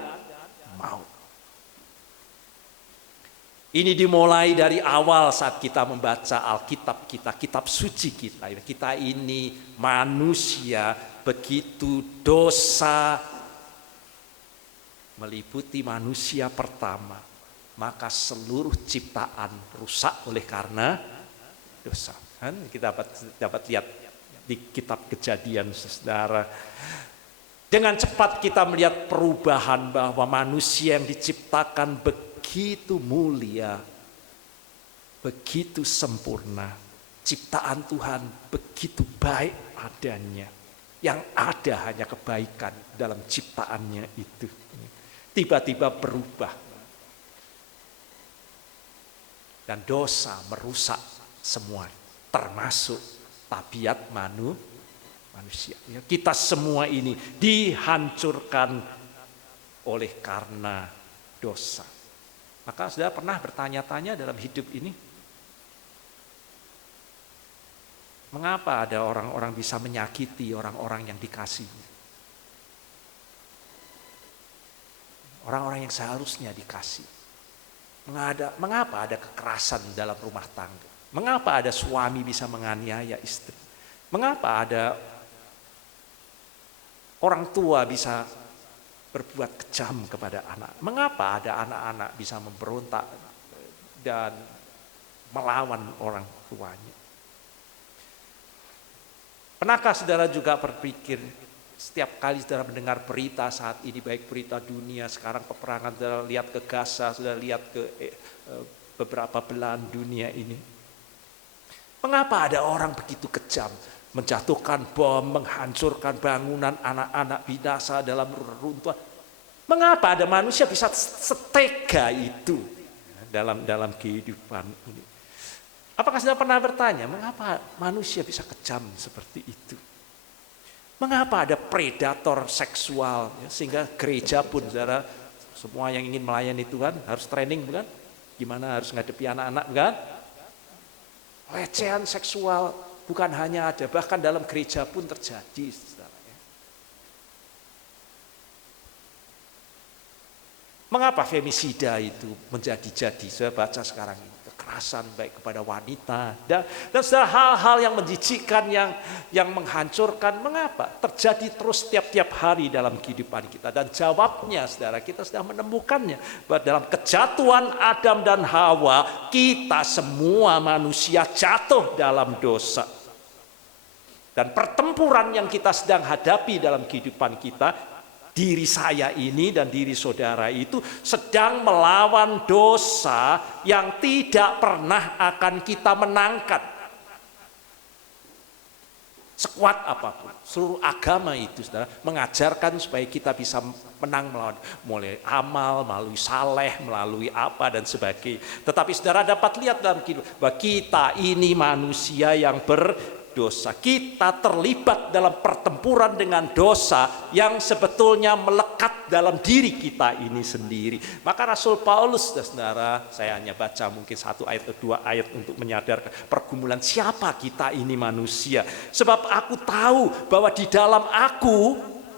maut. Ini dimulai dari awal saat kita membaca Alkitab kita, kitab suci kita. Kita ini manusia, begitu dosa meliputi manusia pertama, maka seluruh ciptaan rusak oleh karena dosa. Kan kita dapat lihat di kitab Kejadian, saudara. Dengan cepat kita melihat perubahan bahwa manusia yang diciptakan begitu mulia, begitu sempurna, ciptaan Tuhan begitu baik adanya, yang ada hanya kebaikan dalam ciptaannya itu. Tiba-tiba berubah dan dosa merusak semua, termasuk tabiat manusia. Kita semua ini dihancurkan oleh karena dosa. Maka saudara pernah bertanya-tanya dalam hidup ini, mengapa ada orang-orang bisa menyakiti orang-orang yang dikasihi? Orang-orang yang seharusnya dikasih. Mengapa ada kekerasan dalam rumah tangga? Mengapa ada suami bisa menganiaya istri? Mengapa ada orang tua bisa berbuat kejam kepada anak? Mengapa ada anak-anak bisa memberontak dan melawan orang tuanya? Pernahkah saudara juga berpikir, setiap kali saudara mendengar berita saat ini, baik berita dunia, sekarang peperangan, saudara lihat ke Gaza, saudara lihat ke beberapa belahan dunia ini. Mengapa ada orang begitu kejam, menjatuhkan bom, menghancurkan bangunan, anak-anak binasa dalam reruntuhan? Mengapa ada manusia bisa setega itu dalam kehidupan ini? Apakah saudara pernah bertanya, mengapa manusia bisa kejam seperti itu? Mengapa ada predator seksual, ya, sehingga gereja pun, saudara, semua yang ingin melayani Tuhan harus training, bukan? Gimana harus ngadepi anak-anak, bukan? Pelecehan seksual bukan hanya ada, bahkan dalam gereja pun terjadi, saudara. Mengapa femisida itu menjadi-jadi? Saya baca sekarang ini, kekerasan baik kepada wanita dan segala hal-hal yang menjijikkan, yang menghancurkan. Mengapa terjadi terus tiap-tiap hari dalam kehidupan kita? Dan jawabnya, saudara, kita sudah menemukannya, bahwa dalam kejatuhan Adam dan Hawa, kita semua manusia jatuh dalam dosa. Dan pertempuran yang kita sedang hadapi dalam kehidupan kita, diri saya ini dan diri saudara itu sedang melawan dosa yang tidak pernah akan kita menangkan. Sekuat apapun, seluruh agama itu saudara mengajarkan supaya kita bisa menang melawan mulai amal, melalui saleh, melalui apa dan sebagainya. Tetapi saudara dapat lihat dalam kehidupan bahwa kita ini manusia yang berdosa. Kita terlibat dalam pertempuran dengan dosa yang sebetulnya melekat dalam diri kita ini sendiri. Maka Rasul Paulus, saudara, saya hanya baca mungkin 1 ayat atau 2 ayat untuk menyadarkan pergumulan siapa kita ini manusia. Sebab aku tahu bahwa di dalam aku,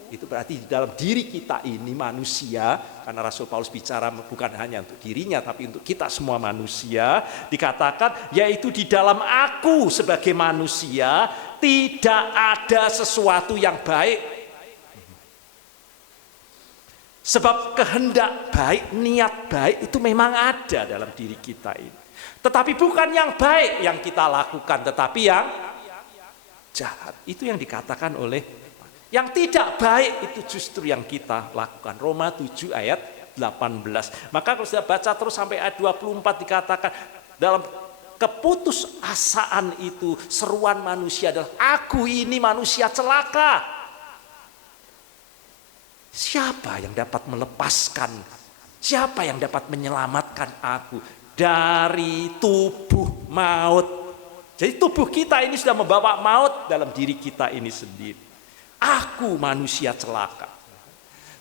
itu berarti di dalam diri kita ini manusia, karena Rasul Paulus bicara bukan hanya untuk dirinya tapi untuk kita semua manusia, dikatakan yaitu di dalam aku sebagai manusia tidak ada sesuatu yang baik. Sebab kehendak baik, niat baik itu memang ada dalam diri kita ini. Tetapi bukan yang baik yang kita lakukan, tetapi yang jahat. Itu yang dikatakan oleh yang tidak baik itu justru yang kita lakukan. Roma 7 ayat 18. Maka kalau sudah baca terus sampai ayat 24 dikatakan dalam keputusasaan itu seruan manusia adalah aku ini manusia celaka. Siapa yang dapat melepaskan? Siapa yang dapat menyelamatkan aku dari tubuh maut? Jadi tubuh kita ini sudah membawa maut dalam diri kita ini sendiri. Aku manusia celaka.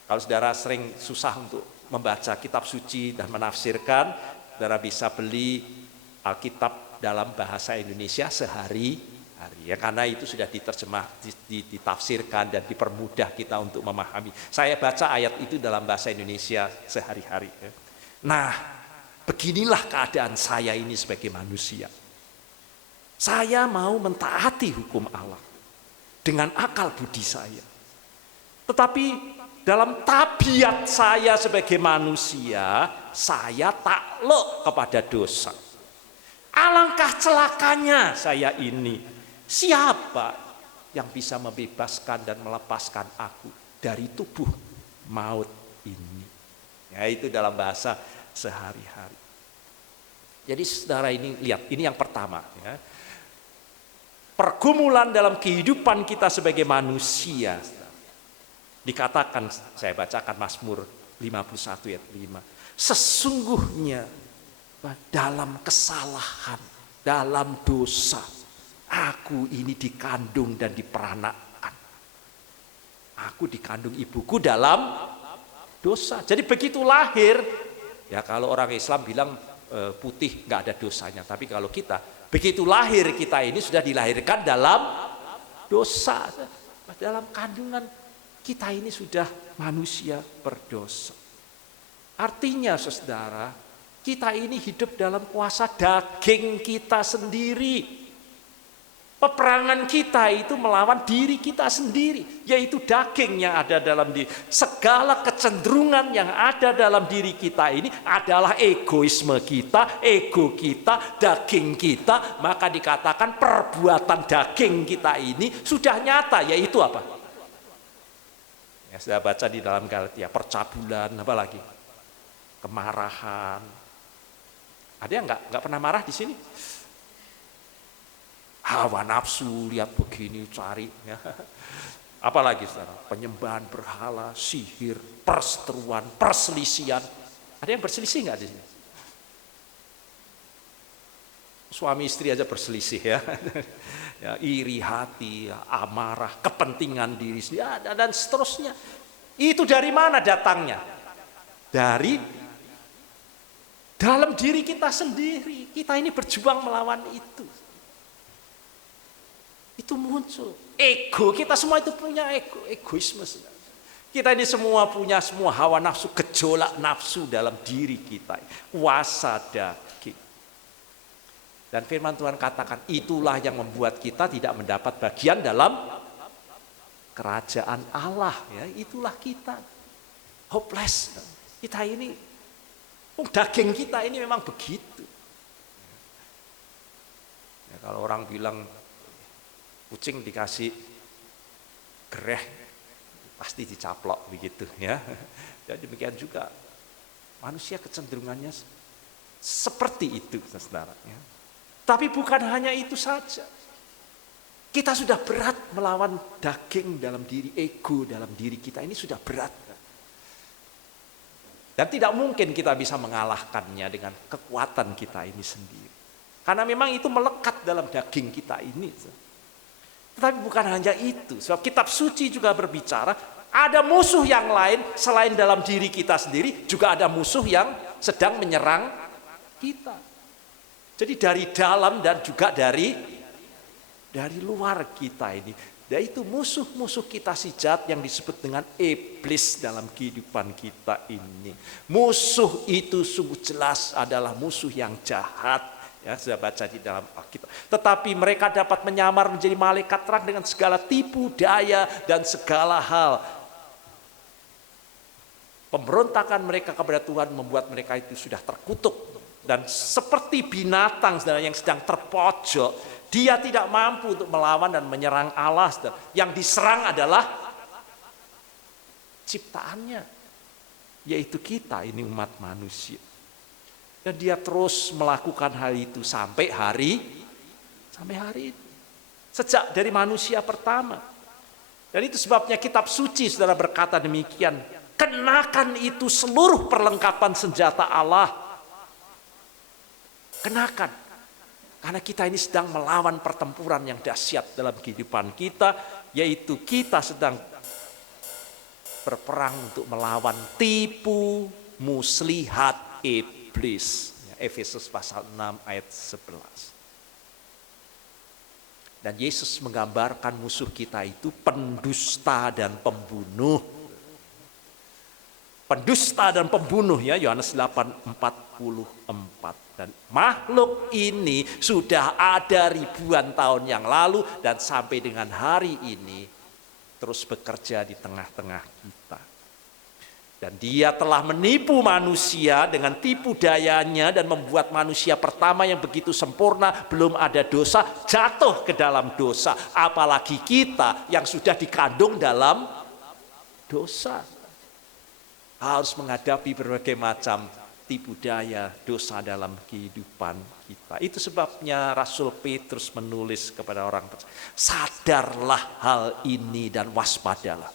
Kalau saudara sering susah untuk membaca kitab suci dan menafsirkan, saudara bisa beli Alkitab dalam bahasa Indonesia sehari-hari. Ya, karena itu sudah diterjemah, ditafsirkan dan dipermudah kita untuk memahami. Saya baca ayat itu dalam bahasa Indonesia sehari-hari. Nah, beginilah keadaan saya ini sebagai manusia. Saya mau mentaati hukum Allah dengan akal budi saya. Tetapi dalam tabiat saya sebagai manusia, saya takluk kepada dosa. Alangkah celakanya saya ini. Siapa yang bisa membebaskan dan melepaskan aku dari tubuh maut ini? Ya, itu dalam bahasa sehari-hari. Jadi saudara ini lihat, ini yang pertama. Ya. Pergumulan dalam kehidupan kita sebagai manusia. Dikatakan, saya bacakan Mazmur 51 ayat 5. Sesungguhnya dalam kesalahan, dalam dosa, aku ini dikandung dan diperanakkan. Aku dikandung ibuku dalam dosa. Jadi begitu lahir, ya kalau orang Islam bilang putih nggak ada dosanya. Tapi kalau kita, begitu lahir kita ini sudah dilahirkan dalam dosa. Dalam kandungan kita ini sudah manusia berdosa. Artinya saudara, kita ini hidup dalam kuasa daging kita sendiri. Peperangan kita itu melawan diri kita sendiri, yaitu daging yang ada dalam diri. Segala kecenderungan yang ada dalam diri kita ini adalah egoisme kita, ego kita, daging kita. Maka dikatakan perbuatan daging kita ini sudah nyata, yaitu apa? Ya, sudah baca di dalam Galatia, percabulan, apa lagi? Kemarahan. Ada yang nggak pernah marah di sini? Hawa nafsu, lihat begini, cari. Ya. Apalagi saudara, penyembahan berhala, sihir, perseteruan, perselisihan. Ada yang berselisih nggak di sini? Suami istri aja berselisih ya. Ya, iri hati, ya, amarah, kepentingan diri sendiri, ya, dan seterusnya. Itu dari mana datangnya? Dari dalam diri kita sendiri. Kita ini berjuang melawan itu. Itu muncul. Ego, kita semua itu punya egoisme. Kita ini semua punya semua hawa nafsu, gejolak nafsu dalam diri kita. Kuasa daging. Dan firman Tuhan katakan, itulah yang membuat kita tidak mendapat bagian dalam kerajaan Allah. Ya, itulah kita. Hopeless. Kita ini, daging kita ini memang begitu. Ya, kalau orang bilang, kucing dikasih gereh pasti dicaplok begitu ya. Dan demikian juga manusia kecenderungannya seperti itu saudara. Ya. Tapi bukan hanya itu saja. Kita sudah berat melawan daging dalam diri, ego dalam diri kita. Ini sudah berat. Dan tidak mungkin kita bisa mengalahkannya dengan kekuatan kita ini sendiri. Karena memang itu melekat dalam daging kita ini. Tetapi bukan hanya itu. Sebab kitab suci juga berbicara, ada musuh yang lain selain dalam diri kita sendiri, juga ada musuh yang sedang menyerang kita. Jadi dari dalam dan juga dari luar kita ini. Yaitu musuh-musuh kita si jahat yang disebut dengan iblis dalam kehidupan kita ini. Musuh itu sungguh jelas adalah musuh yang jahat. Ya, sudah baca di dalam Alkitab. Tetapi mereka dapat menyamar menjadi malaikat terang dengan segala tipu daya dan segala hal. Pemberontakan mereka kepada Tuhan membuat mereka itu sudah terkutuk. Dan seperti binatang yang sedang terpojok, dia tidak mampu untuk melawan dan menyerang Allah. Yang diserang adalah ciptaannya, yaitu kita ini umat manusia. Dan dia terus melakukan hal itu sampai hari ini. Sejak dari manusia pertama. Dan itu sebabnya kitab suci saudara berkata demikian. Kenakan itu seluruh perlengkapan senjata Allah. Kenakan. Karena kita ini sedang melawan pertempuran yang dahsyat dalam kehidupan kita. Yaitu kita sedang berperang untuk melawan tipu muslihat iblis. Efesus pasal 6 ayat 11. Dan Yesus menggambarkan musuh kita itu pendusta dan pembunuh. Pendusta dan pembunuh ya, Yohanes 8:44. Dan makhluk ini sudah ada ribuan tahun yang lalu dan sampai dengan hari ini terus bekerja di tengah-tengah kita. Dan dia telah menipu manusia dengan tipu dayanya dan membuat manusia pertama yang begitu sempurna, belum ada dosa, jatuh ke dalam dosa. Apalagi kita yang sudah dikandung dalam dosa. Harus menghadapi berbagai macam tipu daya dosa dalam kehidupan kita. Itu sebabnya Rasul Petrus menulis kepada orang percaya, sadarlah hal ini dan waspadalah.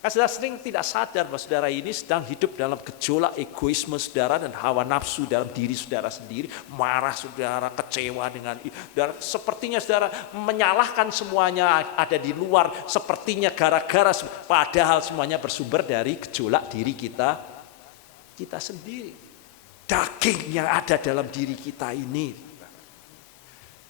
Karena saudara sering tidak sadar bahwa saudara ini sedang hidup dalam gejolak egoisme saudara dan hawa nafsu dalam diri saudara sendiri. Marah saudara, kecewa dengan saudara. Sepertinya saudara menyalahkan semuanya ada di luar. Sepertinya gara-gara, padahal semuanya bersumber dari gejolak diri kita sendiri. Daging yang ada dalam diri kita ini.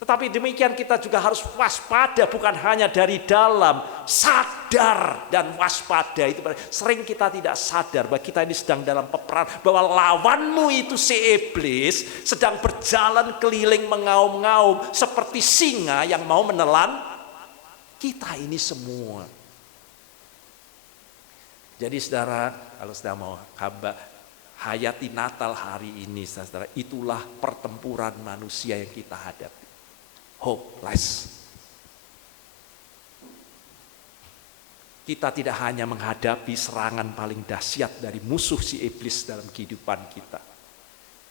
Tetapi demikian kita juga harus waspada, bukan hanya dari dalam, sadar dan waspada. Itu sering kita tidak sadar bahwa kita ini sedang dalam peperangan, bahwa lawanmu itu si iblis sedang berjalan keliling mengaum-ngaum seperti singa yang mau menelan kita ini semua. Jadi saudara, kalau saudara mau hayati Natal hari ini, saudara, itulah pertempuran manusia yang kita hadapi. Hopeless. Kita tidak hanya menghadapi serangan paling dahsyat dari musuh si iblis dalam kehidupan kita.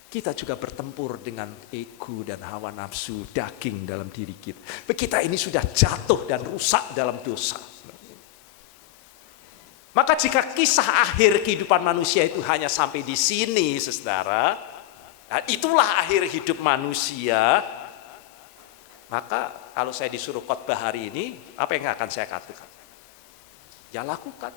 Kita juga bertempur dengan ego dan hawa nafsu daging dalam diri kita. Kita ini sudah jatuh dan rusak dalam dosa. Maka jika kisah akhir kehidupan manusia itu hanya sampai di sini, saudara, nah itulah akhir hidup manusia. Maka kalau saya disuruh khotbah hari ini, apa yang akan saya katakan? Ya lakukan.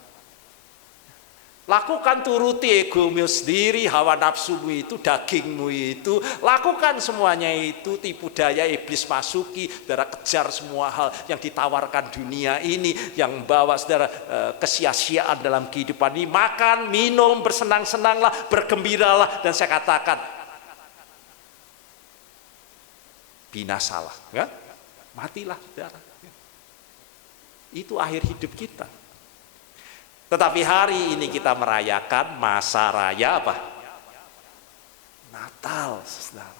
Lakukan, turuti egomu sendiri, hawa nafsumu itu, dagingmu itu. Lakukan semuanya itu, tipu daya iblis masuki, saudara kejar semua hal yang ditawarkan dunia ini, yang membawa saudara kesia-siaan dalam kehidupan ini. Makan, minum, bersenang-senanglah, bergembiralah. Dan saya katakan, binasalah, ya? Matilah, saudara. Itu akhir hidup kita. Tetapi hari ini kita merayakan masa raya apa? Natal, saudara.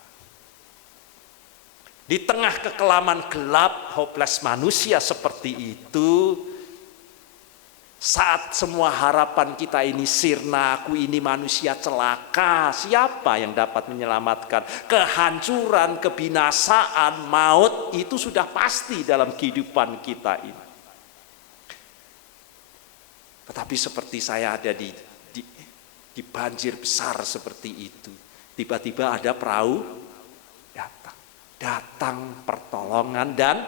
Di tengah kekelaman gelap, hopeless manusia seperti itu, Saat semua harapan kita ini sirna, aku ini manusia celaka, siapa yang dapat menyelamatkan? Kehancuran, kebinasaan, maut itu sudah pasti dalam kehidupan kita ini. Tetapi seperti saya ada di banjir besar seperti itu, tiba-tiba ada perahu datang pertolongan dan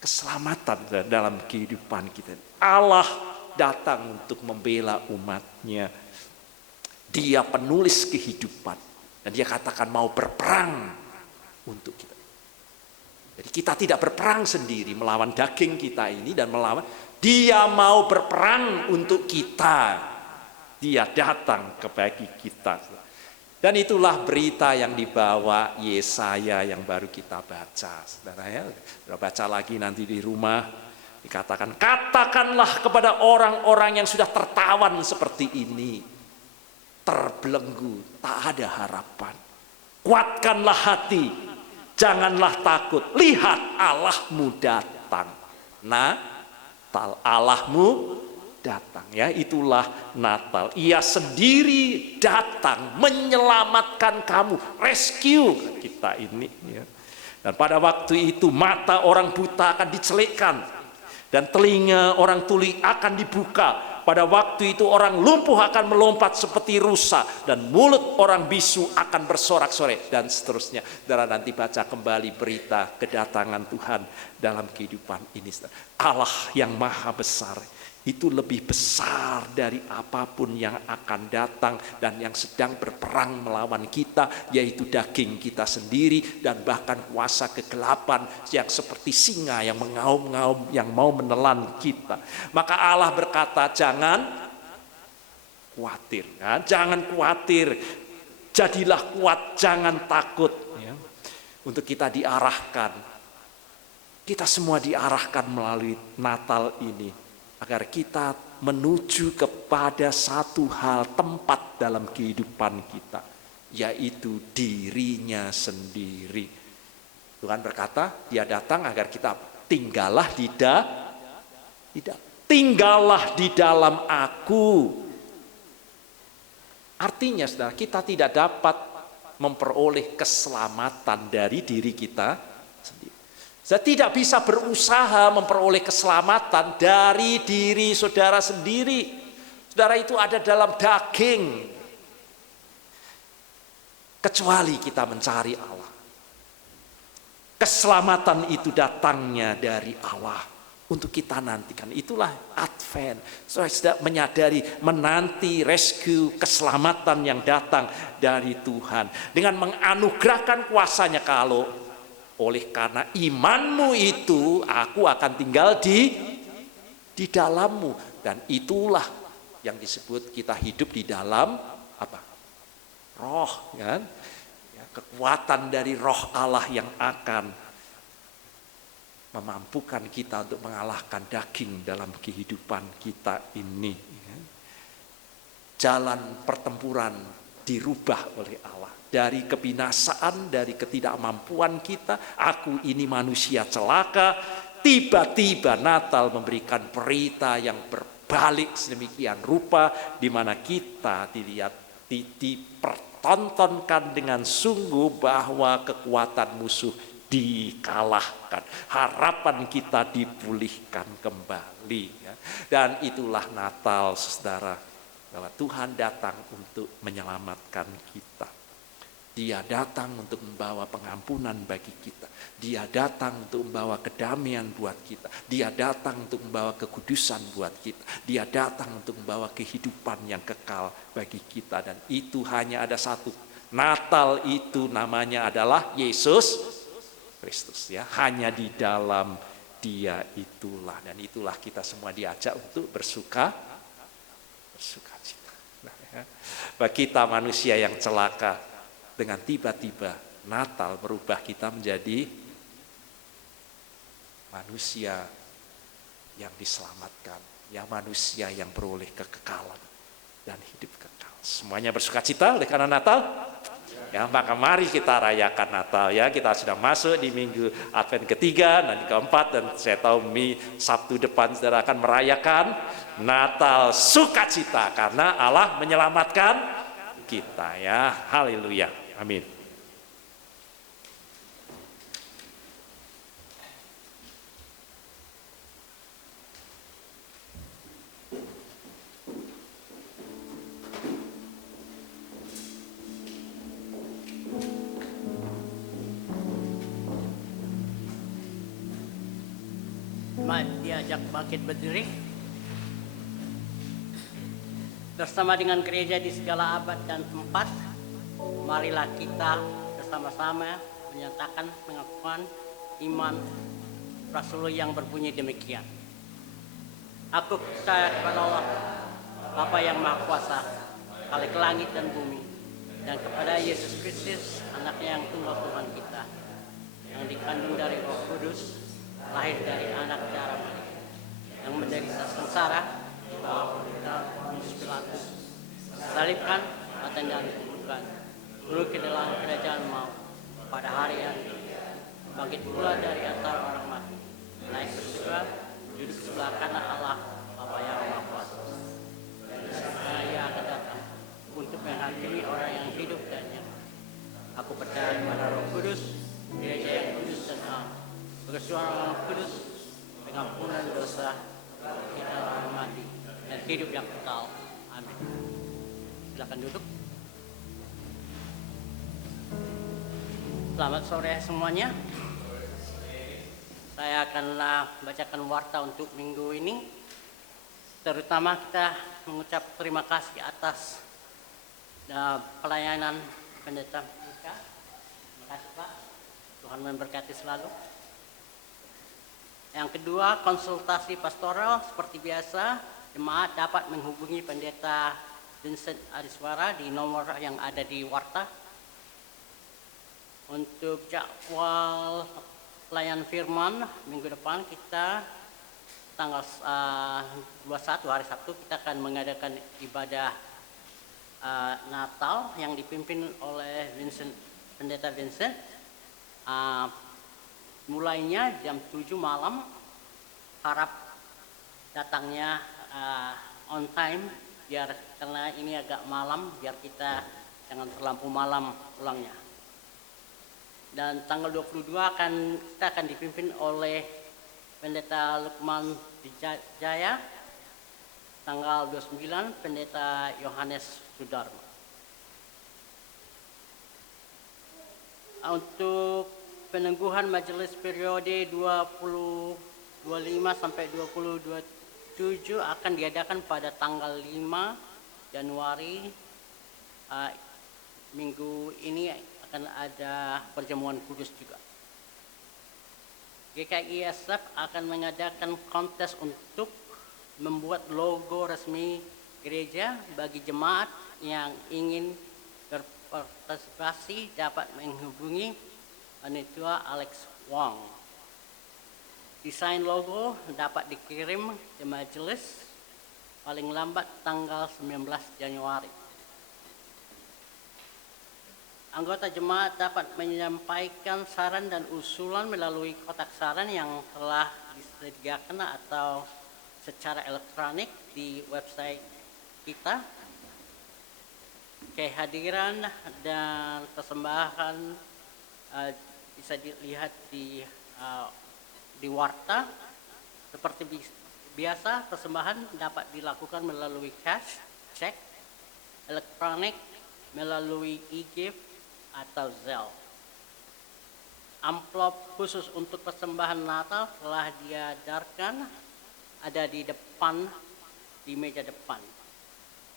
keselamatan dalam kehidupan kita. Allah datang untuk membela umatnya. Dia penulis kehidupan. Dan dia katakan mau berperang untuk kita. Jadi kita tidak berperang sendiri melawan daging kita ini dan melawan. Dia mau berperang untuk kita. Dia datang bagi kita. Dan itulah berita yang dibawa Yesaya yang baru kita baca. Saudara ya, baca lagi nanti di rumah. Dikatakan, katakanlah kepada orang-orang yang sudah tertawan seperti ini. Terbelenggu, tak ada harapan. Kuatkanlah hati, janganlah takut. Lihat Allahmu datang. Natal, Allahmu datang, ya, itulah Natal. Ia sendiri datang menyelamatkan kamu, rescue kita ini, ya. Dan pada waktu itu mata orang buta akan dicelikkan dan telinga orang tuli akan dibuka. Pada waktu itu orang lumpuh akan melompat seperti rusa dan mulut orang bisu akan bersorak-sorai dan seterusnya. Saudara nanti baca kembali berita kedatangan Tuhan dalam kehidupan ini. Allah yang maha besar itu lebih besar dari apapun yang akan datang dan yang sedang berperang melawan kita, yaitu daging kita sendiri dan bahkan kuasa kegelapan yang seperti singa yang mengaum-ngaum yang mau menelan kita. Maka Allah berkata, jangan khawatir, ya? Jangan khawatir, jadilah kuat, jangan takut, ya. Untuk kita diarahkan, kita semua diarahkan melalui Natal ini agar kita menuju kepada satu hal, tempat dalam kehidupan kita, yaitu dirinya sendiri. Tuhan berkata, dia datang agar kita tinggallah tinggallah di dalam aku. Artinya saudara, kita tidak dapat memperoleh keselamatan dari diri kita sendiri. Saya tidak bisa berusaha memperoleh keselamatan dari diri saudara sendiri. Saudara itu ada dalam daging. Kecuali kita mencari Allah. Keselamatan itu datangnya dari Allah. Untuk kita nantikan. Itulah Advent. Saudara menyadari, menanti rescue, keselamatan yang datang dari Tuhan. Dengan menganugerahkan kuasanya, kalau oleh karena imanmu itu, aku akan tinggal di dalammu. Dan itulah yang disebut kita hidup di dalam apa? Roh, kan? Ya, kekuatan dari Roh Allah yang akan memampukan kita untuk mengalahkan daging dalam kehidupan kita ini. Ya. Jalan pertempuran dirubah oleh Allah. Dari kebinasaan, dari ketidakmampuan kita, aku ini manusia celaka, tiba-tiba Natal memberikan berita yang berbalik sedemikian rupa, di mana kita dipertontonkan dengan sungguh bahwa kekuatan musuh dikalahkan, harapan kita dipulihkan kembali, ya. Dan itulah Natal, saudara, bahwa Tuhan datang untuk menyelamatkan kita. Dia datang untuk membawa pengampunan bagi kita. Dia datang untuk membawa kedamaian buat kita. Dia datang untuk membawa kekudusan buat kita. Dia datang untuk membawa kehidupan yang kekal bagi kita. Dan itu hanya ada satu. Natal itu namanya adalah Yesus Kristus, ya. Hanya di dalam Dia itulah. Dan itulah kita semua diajak untuk bersuka cita. Nah, ya. Bagi kita manusia yang celaka, dengan tiba-tiba Natal merubah kita menjadi manusia yang diselamatkan, ya, manusia yang beroleh kekekalan dan hidup kekal. Semuanya bersuka cita oleh karena Natal. Ya, maka mari kita rayakan Natal ya. Kita sudah masuk di minggu Advent ketiga dan keempat, dan saya tahu Sabtu depan saudara akan merayakan Natal sukacita karena Allah menyelamatkan kita ya. Haleluya. Amin. Jemaat diajak bangkit berdiri bersama dengan gereja di segala abad dan tempat. Marilah kita bersama-sama menyatakan pengakuan iman Rasul yang berbunyi demikian. Aku percaya kepada Allah, Bapa yang Maha Kuasa, Khalik langit dan bumi, dan kepada Yesus Kristus, Anaknya yang tunggal Tuhan kita, yang dikandung dari Roh Kudus, lahir dari anak darah Maria, yang menderita sengsara di bawah pemerintahan Pontius Pilatus, disalibkan, mati dan dikuburkan, turun ke dalam kerajaan maut, pada hari yang bangkit pula dari antara orang mati, naik ke surga, duduk sebelah kanan Allah Bapa yang Maha Kuasa, dan di sana Ia akan datang untuk menghakimi orang yang hidup dan yang mati. Aku percaya kepada Roh Kudus, gereja yang kudus dan am, bersuara orang kudus, pengampunan dosa, kita orang mati, dan hidup yang kekal. Amin. Silakan duduk. Selamat sore semuanya. Saya akan bacakan warta untuk minggu ini. Terutama kita mengucap terima kasih atas pelayanan Pendeta Mika. Terima kasih Pak. Tuhan memberkati selalu. Yang kedua, konsultasi pastoral seperti biasa, jemaat dapat menghubungi Pendeta Vincent Adiswara di nomor yang ada di warta. Untuk jadwal pelayanan firman minggu depan kita tanggal 21 hari Sabtu kita akan mengadakan ibadah Natal yang dipimpin oleh Pendeta Vincent. Mulainya jam 7 malam, harap datangnya on time karena ini agak malam, biar kita jangan terlampau malam pulangnya. Dan tanggal 22 kita akan dipimpin oleh Pendeta Lukman Dijaya, tanggal 29 Pendeta Yohanes Sudarmo. Untuk penangguhan majelis periode 2025 sampai 2027 akan diadakan pada tanggal 5 Januari. Minggu ini akan ada perjamuan kudus juga. GKI-ISF akan mengadakan kontes untuk membuat logo resmi gereja. Bagi jemaat yang ingin berpartisipasi dapat menghubungi Panitia Alex Wong. Desain logo dapat dikirim ke majelis paling lambat tanggal 19 Januari. Anggota jemaat dapat menyampaikan saran dan usulan melalui kotak saran yang telah disediakan atau secara elektronik di website kita. Kehadiran dan persembahan bisa dilihat di warta. Seperti biasa, persembahan dapat dilakukan melalui cash, cek, elektronik, melalui e-gift atau Zelle. Amplop khusus untuk persembahan Natal telah diedarkan, ada di depan, di meja depan.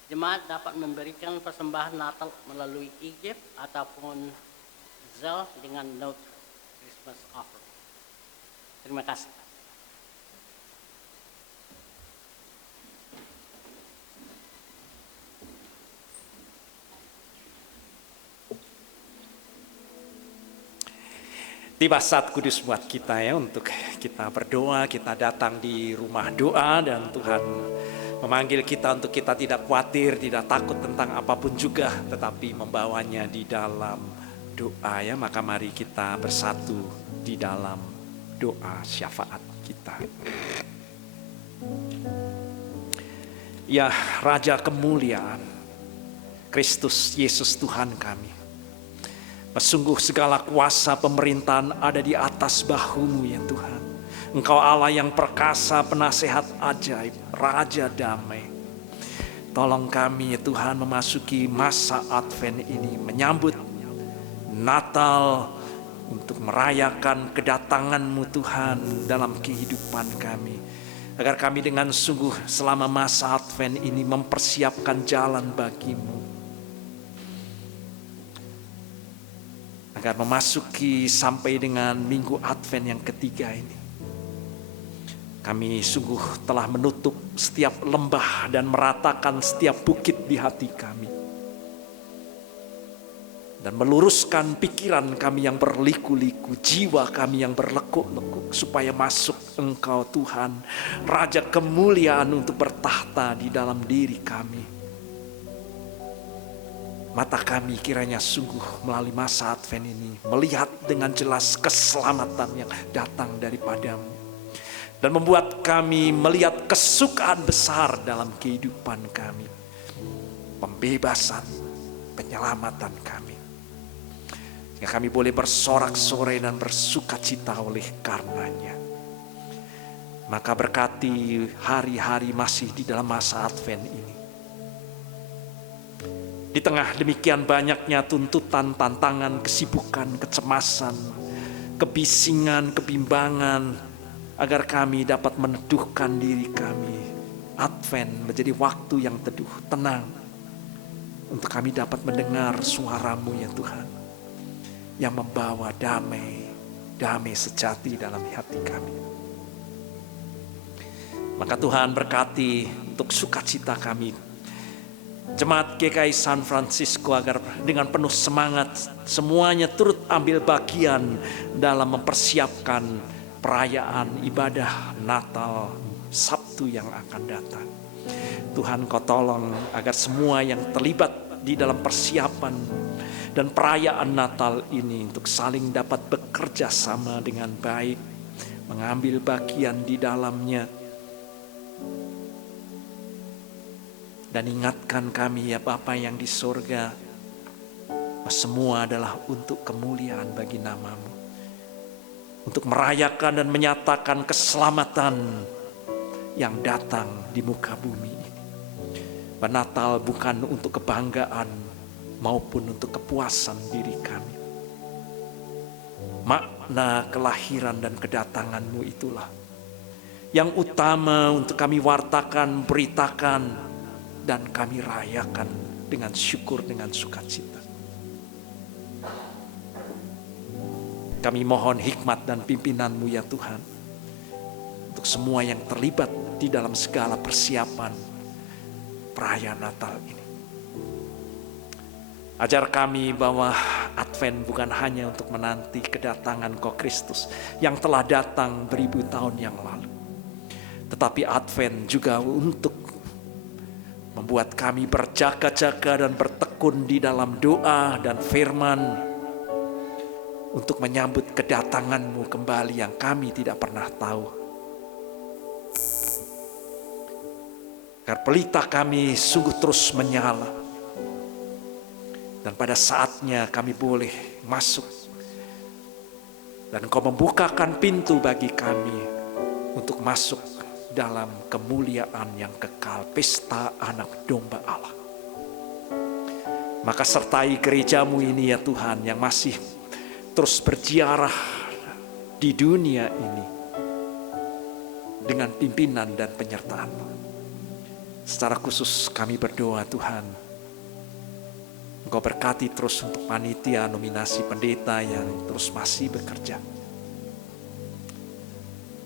Jemaat dapat memberikan persembahan Natal melalui e-gift ataupun Zelle dengan note Christmas offer. Terima kasih. Tiba saat kudus buat kita ya, untuk kita berdoa, kita datang di rumah doa dan Tuhan Memanggil kita untuk kita tidak khawatir, tidak takut tentang apapun juga, tetapi membawanya di dalam doa ya. Maka mari kita bersatu di dalam doa syafaat kita. Ya Raja kemuliaan, Kristus Yesus Tuhan kami, sungguh segala kuasa pemerintahan ada di atas bahumu ya Tuhan. Engkau Allah yang perkasa, penasehat ajaib, Raja damai. Tolong kami ya Tuhan memasuki masa Advent ini, menyambut Natal untuk merayakan kedatangan-Mu Tuhan dalam kehidupan kami. Agar kami dengan sungguh selama masa Advent ini mempersiapkan jalan bagi-Mu. Agar memasuki sampai dengan minggu Advent yang ketiga ini, kami sungguh telah menutup setiap lembah dan meratakan setiap bukit di hati kami. Dan meluruskan pikiran kami yang berliku-liku, jiwa kami yang berlekuk-lekuk, supaya masuk Engkau Tuhan, Raja kemuliaan untuk bertahta di dalam diri kami. Mata kami kiranya sungguh melalui masa Advent ini melihat dengan jelas keselamatan yang datang daripadamu. Dan membuat kami melihat kesukaan besar dalam kehidupan kami. Pembebasan, penyelamatan kami. Sehingga kami boleh bersorak-sorai dan bersukacita oleh karenanya. Maka berkati hari-hari masih di dalam masa Advent ini. Di tengah demikian banyaknya tuntutan, tantangan, kesibukan, kecemasan, kebisingan, kebimbangan, agar kami dapat meneduhkan diri kami. Advent menjadi waktu yang teduh, tenang. Untuk kami dapat mendengar suara-Mu ya Tuhan. Yang membawa damai sejati dalam hati kami. Maka Tuhan berkati untuk sukacita kami. Jemaat GKI San Francisco agar dengan penuh semangat semuanya turut ambil bagian dalam mempersiapkan perayaan ibadah Natal Sabtu yang akan datang. Tuhan Kau tolong agar semua yang terlibat di dalam persiapan dan perayaan Natal ini untuk saling dapat bekerja sama dengan baik, mengambil bagian di dalamnya. Dan ingatkan kami ya Bapa yang di sorga, semua adalah untuk kemuliaan bagi nama-Mu. Untuk merayakan dan menyatakan keselamatan yang datang di muka bumi ini. Natal bukan untuk kebanggaan maupun untuk kepuasan diri kami. Makna kelahiran dan kedatangan-Mu itulah yang utama untuk kami wartakan, beritakan, dan kami rayakan dengan syukur, dengan sukacita. Kami mohon hikmat dan pimpinan-Mu ya Tuhan. Untuk semua yang terlibat di dalam segala persiapan perayaan Natal ini. Ajar kami bahwa Advent bukan hanya untuk menanti kedatangan Kau Kristus yang telah datang beribu tahun yang lalu. Tetapi Advent juga untuk membuat kami berjaga-jaga dan bertekun di dalam doa dan firman. Untuk menyambut kedatangan-Mu kembali yang kami tidak pernah tahu. Agar pelita kami sungguh terus menyala. Dan pada saatnya kami boleh masuk. Dan Engkau membukakan pintu bagi kami untuk masuk dalam kemuliaan yang kekal, pesta anak domba Allah. Maka sertai gereja-Mu ini ya Tuhan yang masih terus berziarah di dunia ini dengan pimpinan dan penyertaan-Mu. Secara khusus kami berdoa Tuhan, Engkau berkati terus untuk panitia nominasi pendeta yang terus masih bekerja.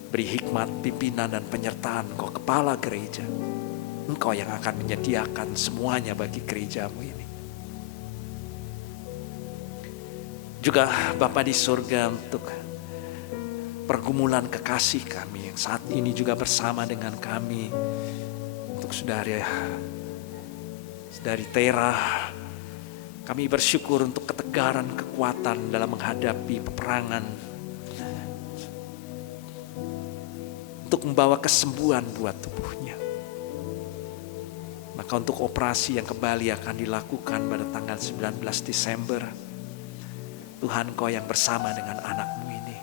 Beri hikmat, pimpinan dan penyertaan Engkau kepala gereja. Engkau yang akan menyediakan semuanya bagi gereja-Mu ini. Juga Bapa di surga untuk pergumulan kekasih kami yang saat ini juga bersama dengan kami. Untuk untuk saudari Tera. Kami bersyukur untuk ketegaran, kekuatan dalam menghadapi peperangan. Untuk membawa kesembuhan buat tubuhnya. Maka untuk operasi yang kembali akan dilakukan pada tanggal 19 Desember, Tuhan Kau yang bersama dengan anak-Mu ini.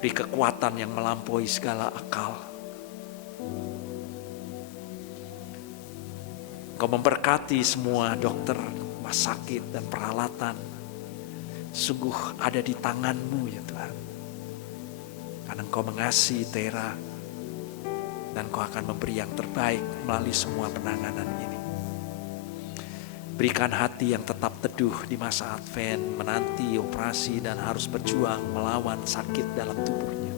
Beri kekuatan yang melampaui segala akal. Kau memberkati semua dokter, rumah sakit dan peralatan. Sungguh ada di tangan-Mu ya Tuhan. Karena Engkau mengasihi Tera dan Kau akan memberi yang terbaik melalui semua penanganan ini. Berikan hati yang tetap teduh di masa Advent, menanti operasi dan harus berjuang melawan sakit dalam tubuhnya.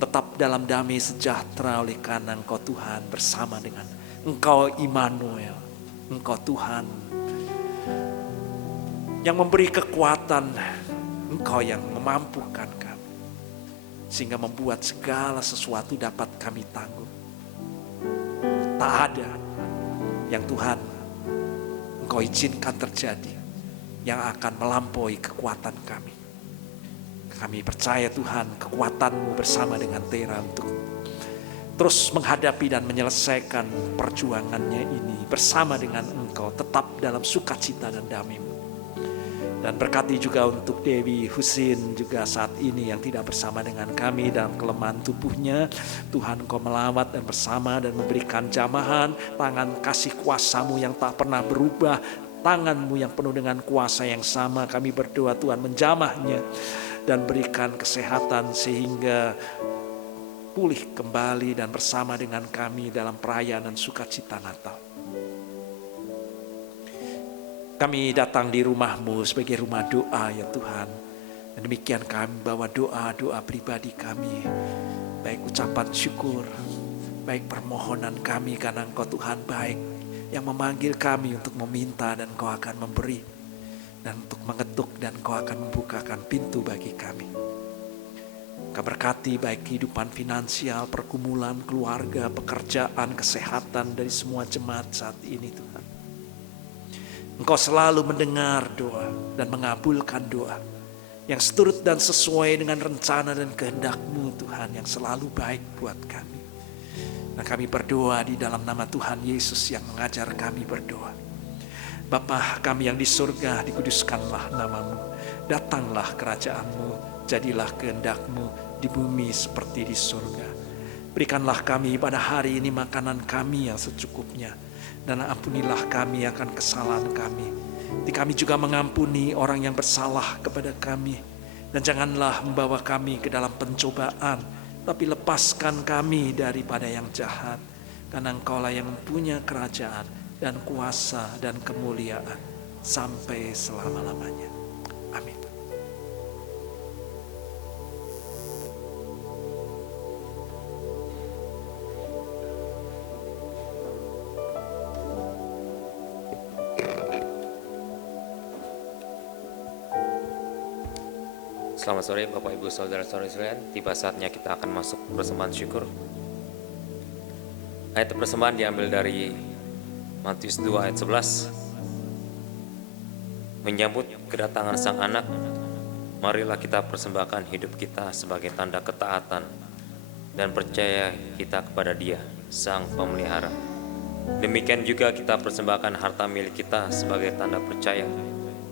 Tetap dalam damai sejahtera oleh karena Engkau Tuhan bersama dengan Engkau Immanuel. Engkau Tuhan yang memberi kekuatan, Engkau yang memampukan kami. Sehingga membuat segala sesuatu dapat kami tanggung. Tak ada yang Tuhan Engkau izinkan terjadi yang akan melampaui kekuatan kami. Kami percaya Tuhan kekuatan-Mu bersama dengan Tera untuk terus menghadapi dan menyelesaikan perjuangannya ini bersama dengan Engkau, tetap dalam sukacita dan damai-Mu. Dan berkati juga untuk Dewi Husin juga saat ini yang tidak bersama dengan kami dalam kelemahan tubuhnya. Tuhan Engkau melawat dan bersama dan memberikan jamahan, tangan kasih kuasa-Mu yang tak pernah berubah, tangan-Mu yang penuh dengan kuasa yang sama. Kami berdoa Tuhan menjamahnya dan berikan kesehatan sehingga pulih kembali dan bersama dengan kami dalam perayaan dan sukacita Natal. Kami datang di rumah-Mu sebagai rumah doa ya Tuhan. Dan demikian kami bawa doa-doa pribadi kami. Baik ucapan syukur, baik permohonan kami karena Engkau Tuhan baik. Yang memanggil kami untuk meminta dan Engkau akan memberi. Dan untuk mengetuk dan Engkau akan membukakan pintu bagi kami. Engkau berkati baik kehidupan finansial, pergumulan, keluarga, pekerjaan, kesehatan dari semua jemaat saat ini Tuhan. Engkau selalu mendengar doa dan mengabulkan doa yang seturut dan sesuai dengan rencana dan kehendak-Mu Tuhan yang selalu baik buat kami. Nah kami berdoa di dalam nama Tuhan Yesus yang mengajar kami berdoa. Bapa kami yang di surga, dikuduskanlah nama-Mu. Datanglah kerajaan-Mu, jadilah kehendak-Mu di bumi seperti di surga. Berikanlah kami pada hari ini makanan kami yang secukupnya. Dan ampunilah kami akan kesalahan kami. Kami juga mengampuni orang yang bersalah kepada kami. Dan janganlah membawa kami ke dalam pencobaan. Tapi lepaskan kami daripada yang jahat. Karena Engkaulah yang mempunyai kerajaan dan kuasa dan kemuliaan. Sampai selama-lamanya. Amin. Selamat sore Bapak Ibu Saudara-saudari sekalian. Tiba saatnya kita akan masuk persembahan syukur. Ayat persembahan diambil dari Matius 2 ayat 11. Menyambut kedatangan Sang Anak, marilah kita persembahkan hidup kita sebagai tanda ketaatan dan percaya kita kepada Dia, Sang Pemelihara. Demikian juga kita persembahkan harta milik kita sebagai tanda percaya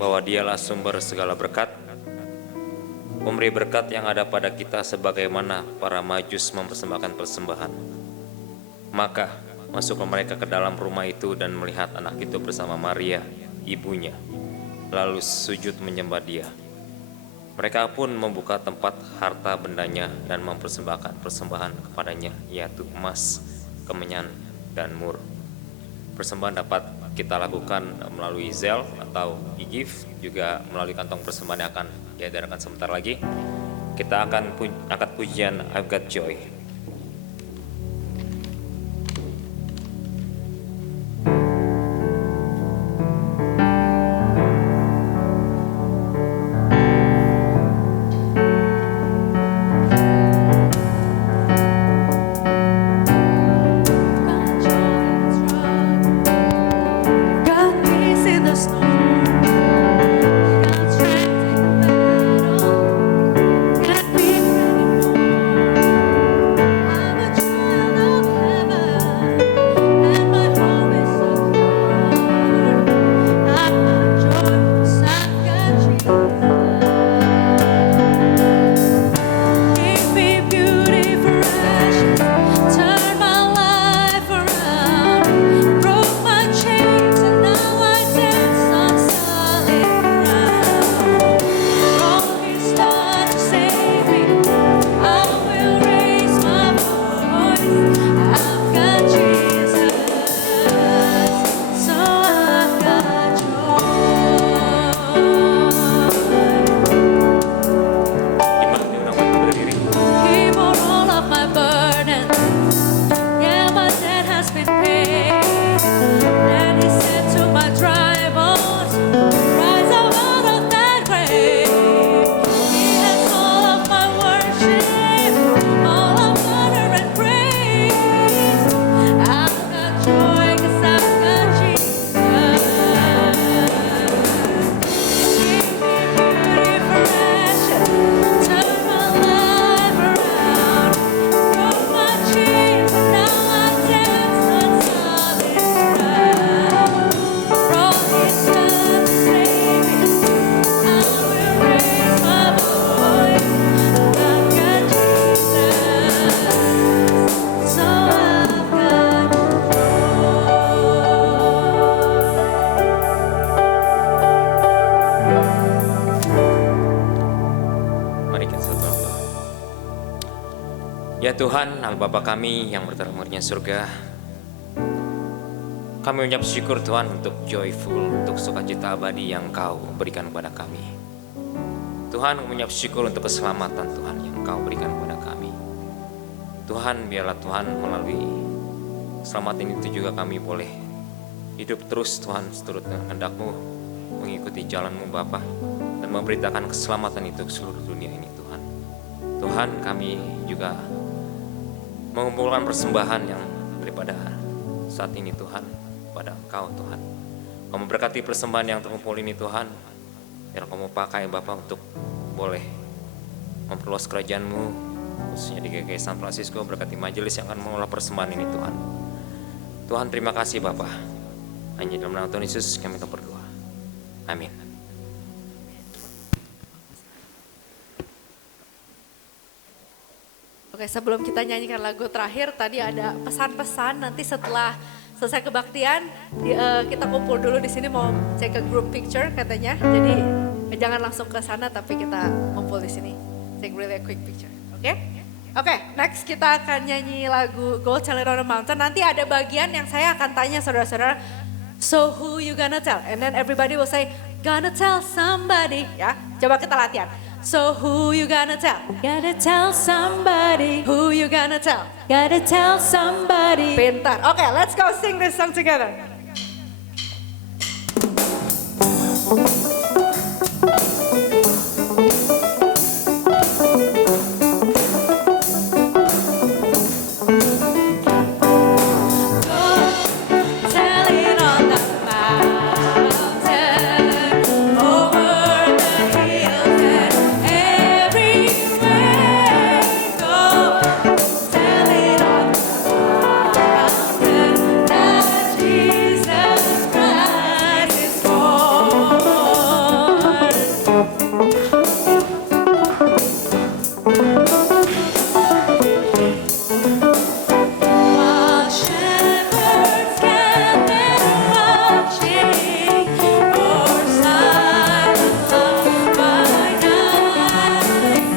bahwa Dialah sumber segala berkat, memberi berkat yang ada pada kita sebagaimana para majus mempersembahkan persembahan. Maka masuklah mereka ke dalam rumah itu dan melihat anak itu bersama Maria, ibunya, lalu sujud menyembah Dia. Mereka pun membuka tempat harta bendanya dan mempersembahkan persembahan kepadanya, yaitu emas, kemenyan, dan mur. Persembahan dapat kita lakukan melalui Zelle atau e-gift, juga melalui kantong persembahan yang akan diadakan sebentar lagi. Kita akan angkat pujian I've Got Joy. Ya Tuhan, Allah Bapa kami yang berterima surga, kami mengucap syukur Tuhan untuk joyful, untuk sukacita abadi yang Kau berikan kepada kami. Tuhan, mengucap syukur untuk keselamatan Tuhan yang Kau berikan kepada kami. Tuhan, biarlah Tuhan melalui keselamatan itu juga kami boleh hidup terus Tuhan seturut dengan kehendak-Mu, mengikuti jalan-Mu Bapa, dan memberitakan keselamatan itu ke seluruh dunia ini Tuhan. Tuhan, kami juga mengumpulkan persembahan yang daripada saat ini Tuhan pada Engkau Tuhan. Kau memberkati persembahan yang terkumpul ini Tuhan, biar Kau mau pakai Bapa untuk boleh memperluas kerajaan-Mu, khususnya di GKI San Francisco. Berkati majelis yang akan mengolah persembahan ini Tuhan. Tuhan, terima kasih Bapa. Hanya dalam nama Tuhan Yesus kami berdoa. Amin. Oke, sebelum kita nyanyikan lagu terakhir, tadi ada pesan-pesan. Nanti setelah selesai kebaktian, kita kumpul dulu di sini mau take a group picture katanya. Jadi jangan langsung ke sana, tapi kita kumpul di sini. Take really a quick picture, oke? Oke, next kita akan nyanyi lagu Go Tell It on the Mountain. Nanti ada bagian yang saya akan tanya saudara-saudara, so who you gonna tell? And then everybody will say, gonna tell somebody. Ya, coba kita latihan. So who you gonna tell? Gotta tell somebody. Who you gonna tell? Gotta tell somebody. Pintar. Oke, let's go sing this song together. Tell it on the mountain, over the hills and everywhere. Go, tell it on the mountain that Jesus Christ is While shepherds gathered watching for silent love by night,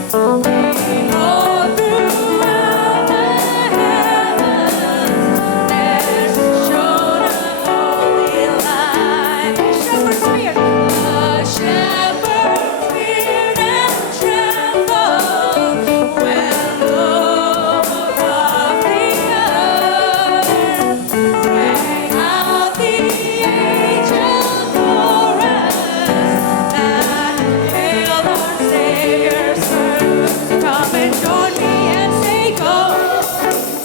behold, throughout the heavens there's shone a holy light. The shepherds feared and trembled when low above the earth rang out the angel chorus that hailed our Savior's birth. So come and join me and say, go,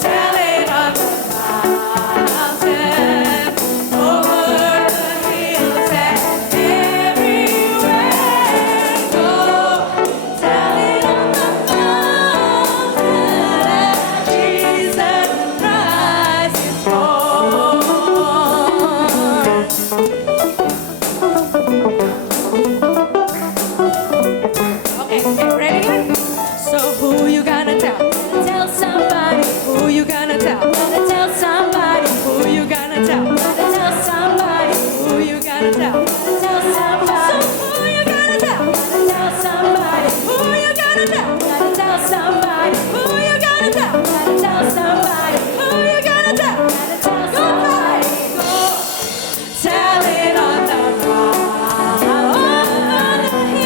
tell it on the mountain, over the hills and everywhere. Go, tell it on the mountain that Jesus Christ is born. Okay, ready? So who you gonna tell? Tell somebody, Who you gonna tell? gotta tell somebody, Who you gonna tell? gotta tell somebody, Who you gonna tell? tell somebody, Who you gonna tell? gotta tell somebody, Who you gonna tell? gotta tell somebody, Who you gonna tell? gotta tell somebody, Who you gonna tell? gotta tell somebody. Go, tell it on the mountain,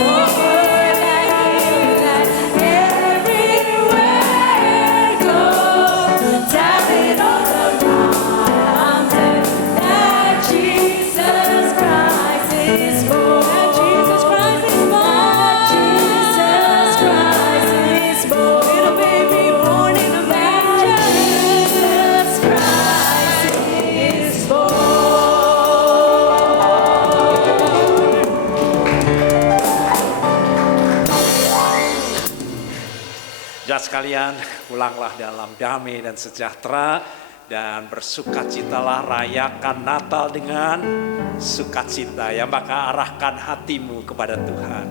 over the hills and everywhere. Go, tell it on the mountain that Jesus Christ is born. That Jesus Christ is born. Jesus Christ is born. Little baby born in a manger. Jesus Christ is born. Saudara sekalian, pulanglah dalam damai dan sejahtera dan bersukacitalah, rayakan Natal dengan sukacita ya, maka arahkan hatimu kepada Tuhan.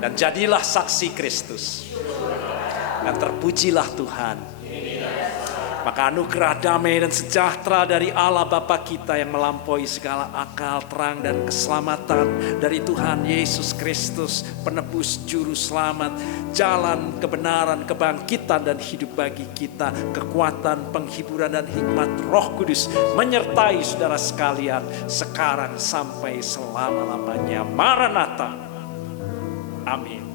Dan jadilah saksi Kristus. Dan terpujilah Tuhan. Maka anugerah damai dan sejahtera dari Allah Bapa kita yang melampaui segala akal, terang dan keselamatan dari Tuhan Yesus Kristus, penebus juru selamat, jalan kebenaran, kebangkitan dan hidup bagi kita, kekuatan, penghiburan dan hikmat Roh Kudus menyertai saudara sekalian sekarang sampai selama-lamanya. Maranatha. Amin.